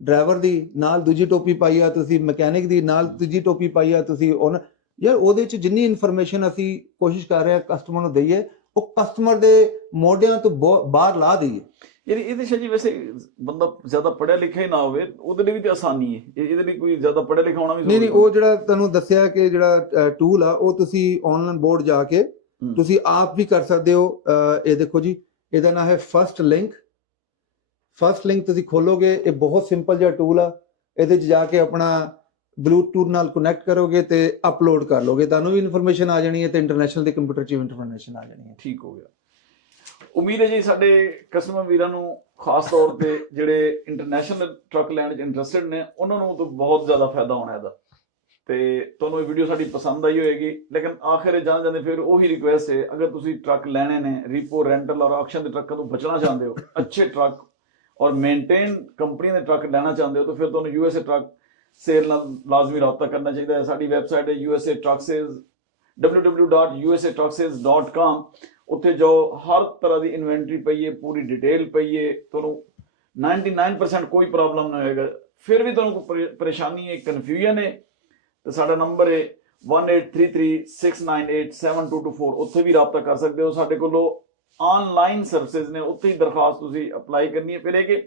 ਡਰਾਈਵਰ ਦੀ, ਨਾਲ ਦੂਜੀ ਟੋਪੀ ਪਾਈ ਆ ਤੁਸੀਂ ਮਕੈਨਿਕ ਦੀ, ਨਾਲ ਤੀਜੀ ਟੋਪੀ ਪਾਈ ਆ ਤੁਸੀਂ ਉਹ। ਯਾਰ ਉਹਦੇ ਚ ਜਿੰਨੀ ਇਨਫੋਰਮੇਸ਼ਨ ਅਸੀਂ ਕੋਸ਼ਿਸ਼ ਕਰ ਰਹੇ ਹਾਂ ਕਸਟਮਰ ਨੂੰ ਦਈਏ, ਉਹ ਕਸਟਮਰ ਦੇ ਮੋਢਿਆਂ ਤੋਂ ਬਾਹਰ ਲਾ ਦਈਏ। ਯਾਨੀ ਇਹਦੇ ਚ ਜੀ ਵੈਸੇ ਬੰਦਾ ਜ਼ਿਆਦਾ ਪੜ੍ਹਿਆ ਲਿਖਿਆ ਹੀ ਨਾ ਹੋਵੇ, ਉਹਦੇ ਲਈ ਵੀ ਤੇ ਆਸਾਨੀ ਹੈ, ਇਹਦੇ ਲਈ ਕੋਈ ਜ਼ਿਆਦਾ ਪੜ੍ਹਿਆ ਲਿਖਿਆ ਹੋਣਾ ਵੀ ਨਹੀਂ, ਉਹ ਜਿਹੜਾ ਤੁਹਾਨੂੰ ਦੱਸਿਆ ਕਿ ਜਿਹੜਾ ਟੂਲ ਆ ਉਹ ਤੁਸੀਂ ਆਨਲਾਈਨ ਬੋਰਡ ਜਾ ਕੇ ਤੁਸੀਂ ਆਪ ਵੀ ਕਰ ਸਕਦੇ ਹੋ। ਇਹ ਦੇਖੋ ਜੀ, ਇਹਦਾ ਨਾਮ ਹੈ ਫਸਟ ਲਿੰਕ। ਫਸਟ ਲਿੰਕ ਤੁਸੀਂ ਖੋਲੋਗੇ, ਇਹ ਬਹੁਤ ਸਿੰਪਲ ਜਿਹਾ ਟੂਲ ਆ, ਇਹਦੇ 'ਚ ਜਾ ਕੇ ਆਪਣਾ ਬਲੂਟੂਥ ਨਾਲ ਕਨੈਕਟ ਕਰੋਗੇ ਤੇ ਅਪਲੋਡ ਕਰ ਲੋਗੇ, ਤੁਹਾਨੂੰ ਵੀ ਇਨਫੋਰਮੇਸ਼ਨ ਆ ਜਾਣੀ ਹੈ ਤੇ ਇੰਟਰਨੈਸ਼ਨਲ ਦੇ ਕੰਪਿਊਟਰ 'ਚ ਵੀ ਇਨਫੋਰਮੇਸ਼ਨ ਆ ਜਾਣੀ ਹੈ। ਠੀਕ ਹੋ ਗਿਆ। ਉਮੀਦ ਹੈ ਜੀ ਸਾਡੇ ਕਸਟਮਰ ਵੀਰਾਂ ਨੂੰ ਖਾਸ ਤੌਰ ਤੇ ਜਿਹੜੇ ਇੰਟਰਨੈਸ਼ਨਲ ਟਰੱਕ ਲੈਣ 'ਚ ਇੰਟਰਸਟਿਡ ਨੇ ਉਹਨਾਂ ਨੂੰ ਤਾਂ ਬਹੁਤ ਜ਼ਿਆਦਾ ਫਾਇਦਾ ਹੋਣਾ ਇਹਦਾ, ਤੇ ਤੁਹਾਨੂੰ ਇਹ ਵੀਡੀਓ ਸਾਡੀ ਪਸੰਦ ਆਈ ਹੋਏਗੀ। ਲੇਕਿਨ ਆਖਿਰ ਜਾਂਦੇ ਫਿਰ ਉਹੀ ਰਿਕੁਐਸਟ ਹੈ, ਅਗਰ ਤੁਸੀਂ ਟਰੱਕ ਲੈਣੇ ਨੇ, ਰੀਪੋ, ਰੈਂਟਲ ਔਰ ਆਕਸ਼ਨ ਦੇ ਟਰੱਕਾਂ ਤੋਂ ਬਚਣਾ ਚਾਹੁੰਦੇ ਹੋ, ਅੱਛੇ ਟਰੱਕ ਔਰ ਮੇਨਟੇਨ ਕੰਪਨੀ ਦੇ ਟਰੱਕ ਲੈਣਾ ਚਾਹੁੰਦੇ ਹੋ, ਤਾਂ ਫਿਰ ਤੁਹਾਨੂੰ USA ਟਰੱਕ ਸੇਲ ਨਾਲ ਲਾਜ਼ਮੀ ਰਾਬਤਾ ਕਰਨਾ ਚਾਹੀਦਾ ਹੈ। ਸਾਡੀ ਵੈਬਸਾਈਟ ਹੈ USA Truck Sales, www.usatrucksales.com। ਉੱਥੇ ਜੋ ਹਰ ਤਰ੍ਹਾਂ ਦੀ ਇਨਵੈਂਟਰੀ ਪਈ ਹੈ, ਪੂਰੀ ਡਿਟੇਲ ਪਈ ਹੈ, ਤੁਹਾਨੂੰ 99% ਕੋਈ ਪ੍ਰੋਬਲਮ ਨਹੀਂ ਹੋਏਗਾ। ਫਿਰ ਵੀ ਤੁਹਾਨੂੰ ਕੋਈ ਪਰੇਸ਼ਾਨੀ ਹੈ, ਕਨਫਿਊਜ਼ਨ ਹੈ, ਤਾਂ ਸਾਡਾ ਨੰਬਰ ਹੈ 183369872224। ਉੱਥੇ ਵੀ ਰਾਬਤਾ ਕਰ ਸਕਦੇ ਹੋ। ਸਾਡੇ ਕੋਲੋਂ ਆਨਲਾਈਨ ਸਰਵਿਸਿਜ਼ ਨੇ, ਉੱਥੇ ਹੀ ਦਰਖਾਸਤ ਤੁਸੀਂ ਅਪਲਾਈ ਕਰਨੀ ਹੈ। ਫਿਰ ਇਹ ਕਿ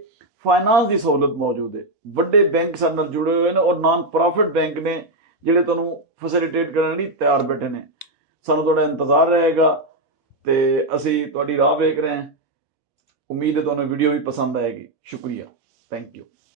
ਫਾਈਨਾਂਸ ਦੀ ਸਹੂਲਤ ਮੌਜੂਦ ਹੈ, ਵੱਡੇ ਬੈਂਕ ਸਾਡੇ ਨਾਲ ਜੁੜੇ ਹੋਏ ਨੇ ਔਰ ਨਾਨ ਪ੍ਰੋਫਿਟ ਬੈਂਕ ਨੇ ਜਿਹੜੇ ਤੁਹਾਨੂੰ ਫੈਸਿਲਿਟੇਟ ਕਰਨ ਲਈ ਤਿਆਰ ਬੈਠੇ ਨੇ। ਸਾਨੂੰ ਤੁਹਾਡਾ ਇੰਤਜ਼ਾਰ ਰਹੇਗਾ ਤੇ ਅਸੀਂ ਤੁਹਾਡੀ ਰਾਹ ਵੇਖ ਰਹੇ ਹਾਂ। ਉਮੀਦ ਹੈ ਤੁਹਾਨੂੰ ਵੀਡੀਓ ਵੀ ਪਸੰਦ ਆਏਗੀ। ਸ਼ੁਕਰੀਆ, ਥੈਂਕ ਯੂ।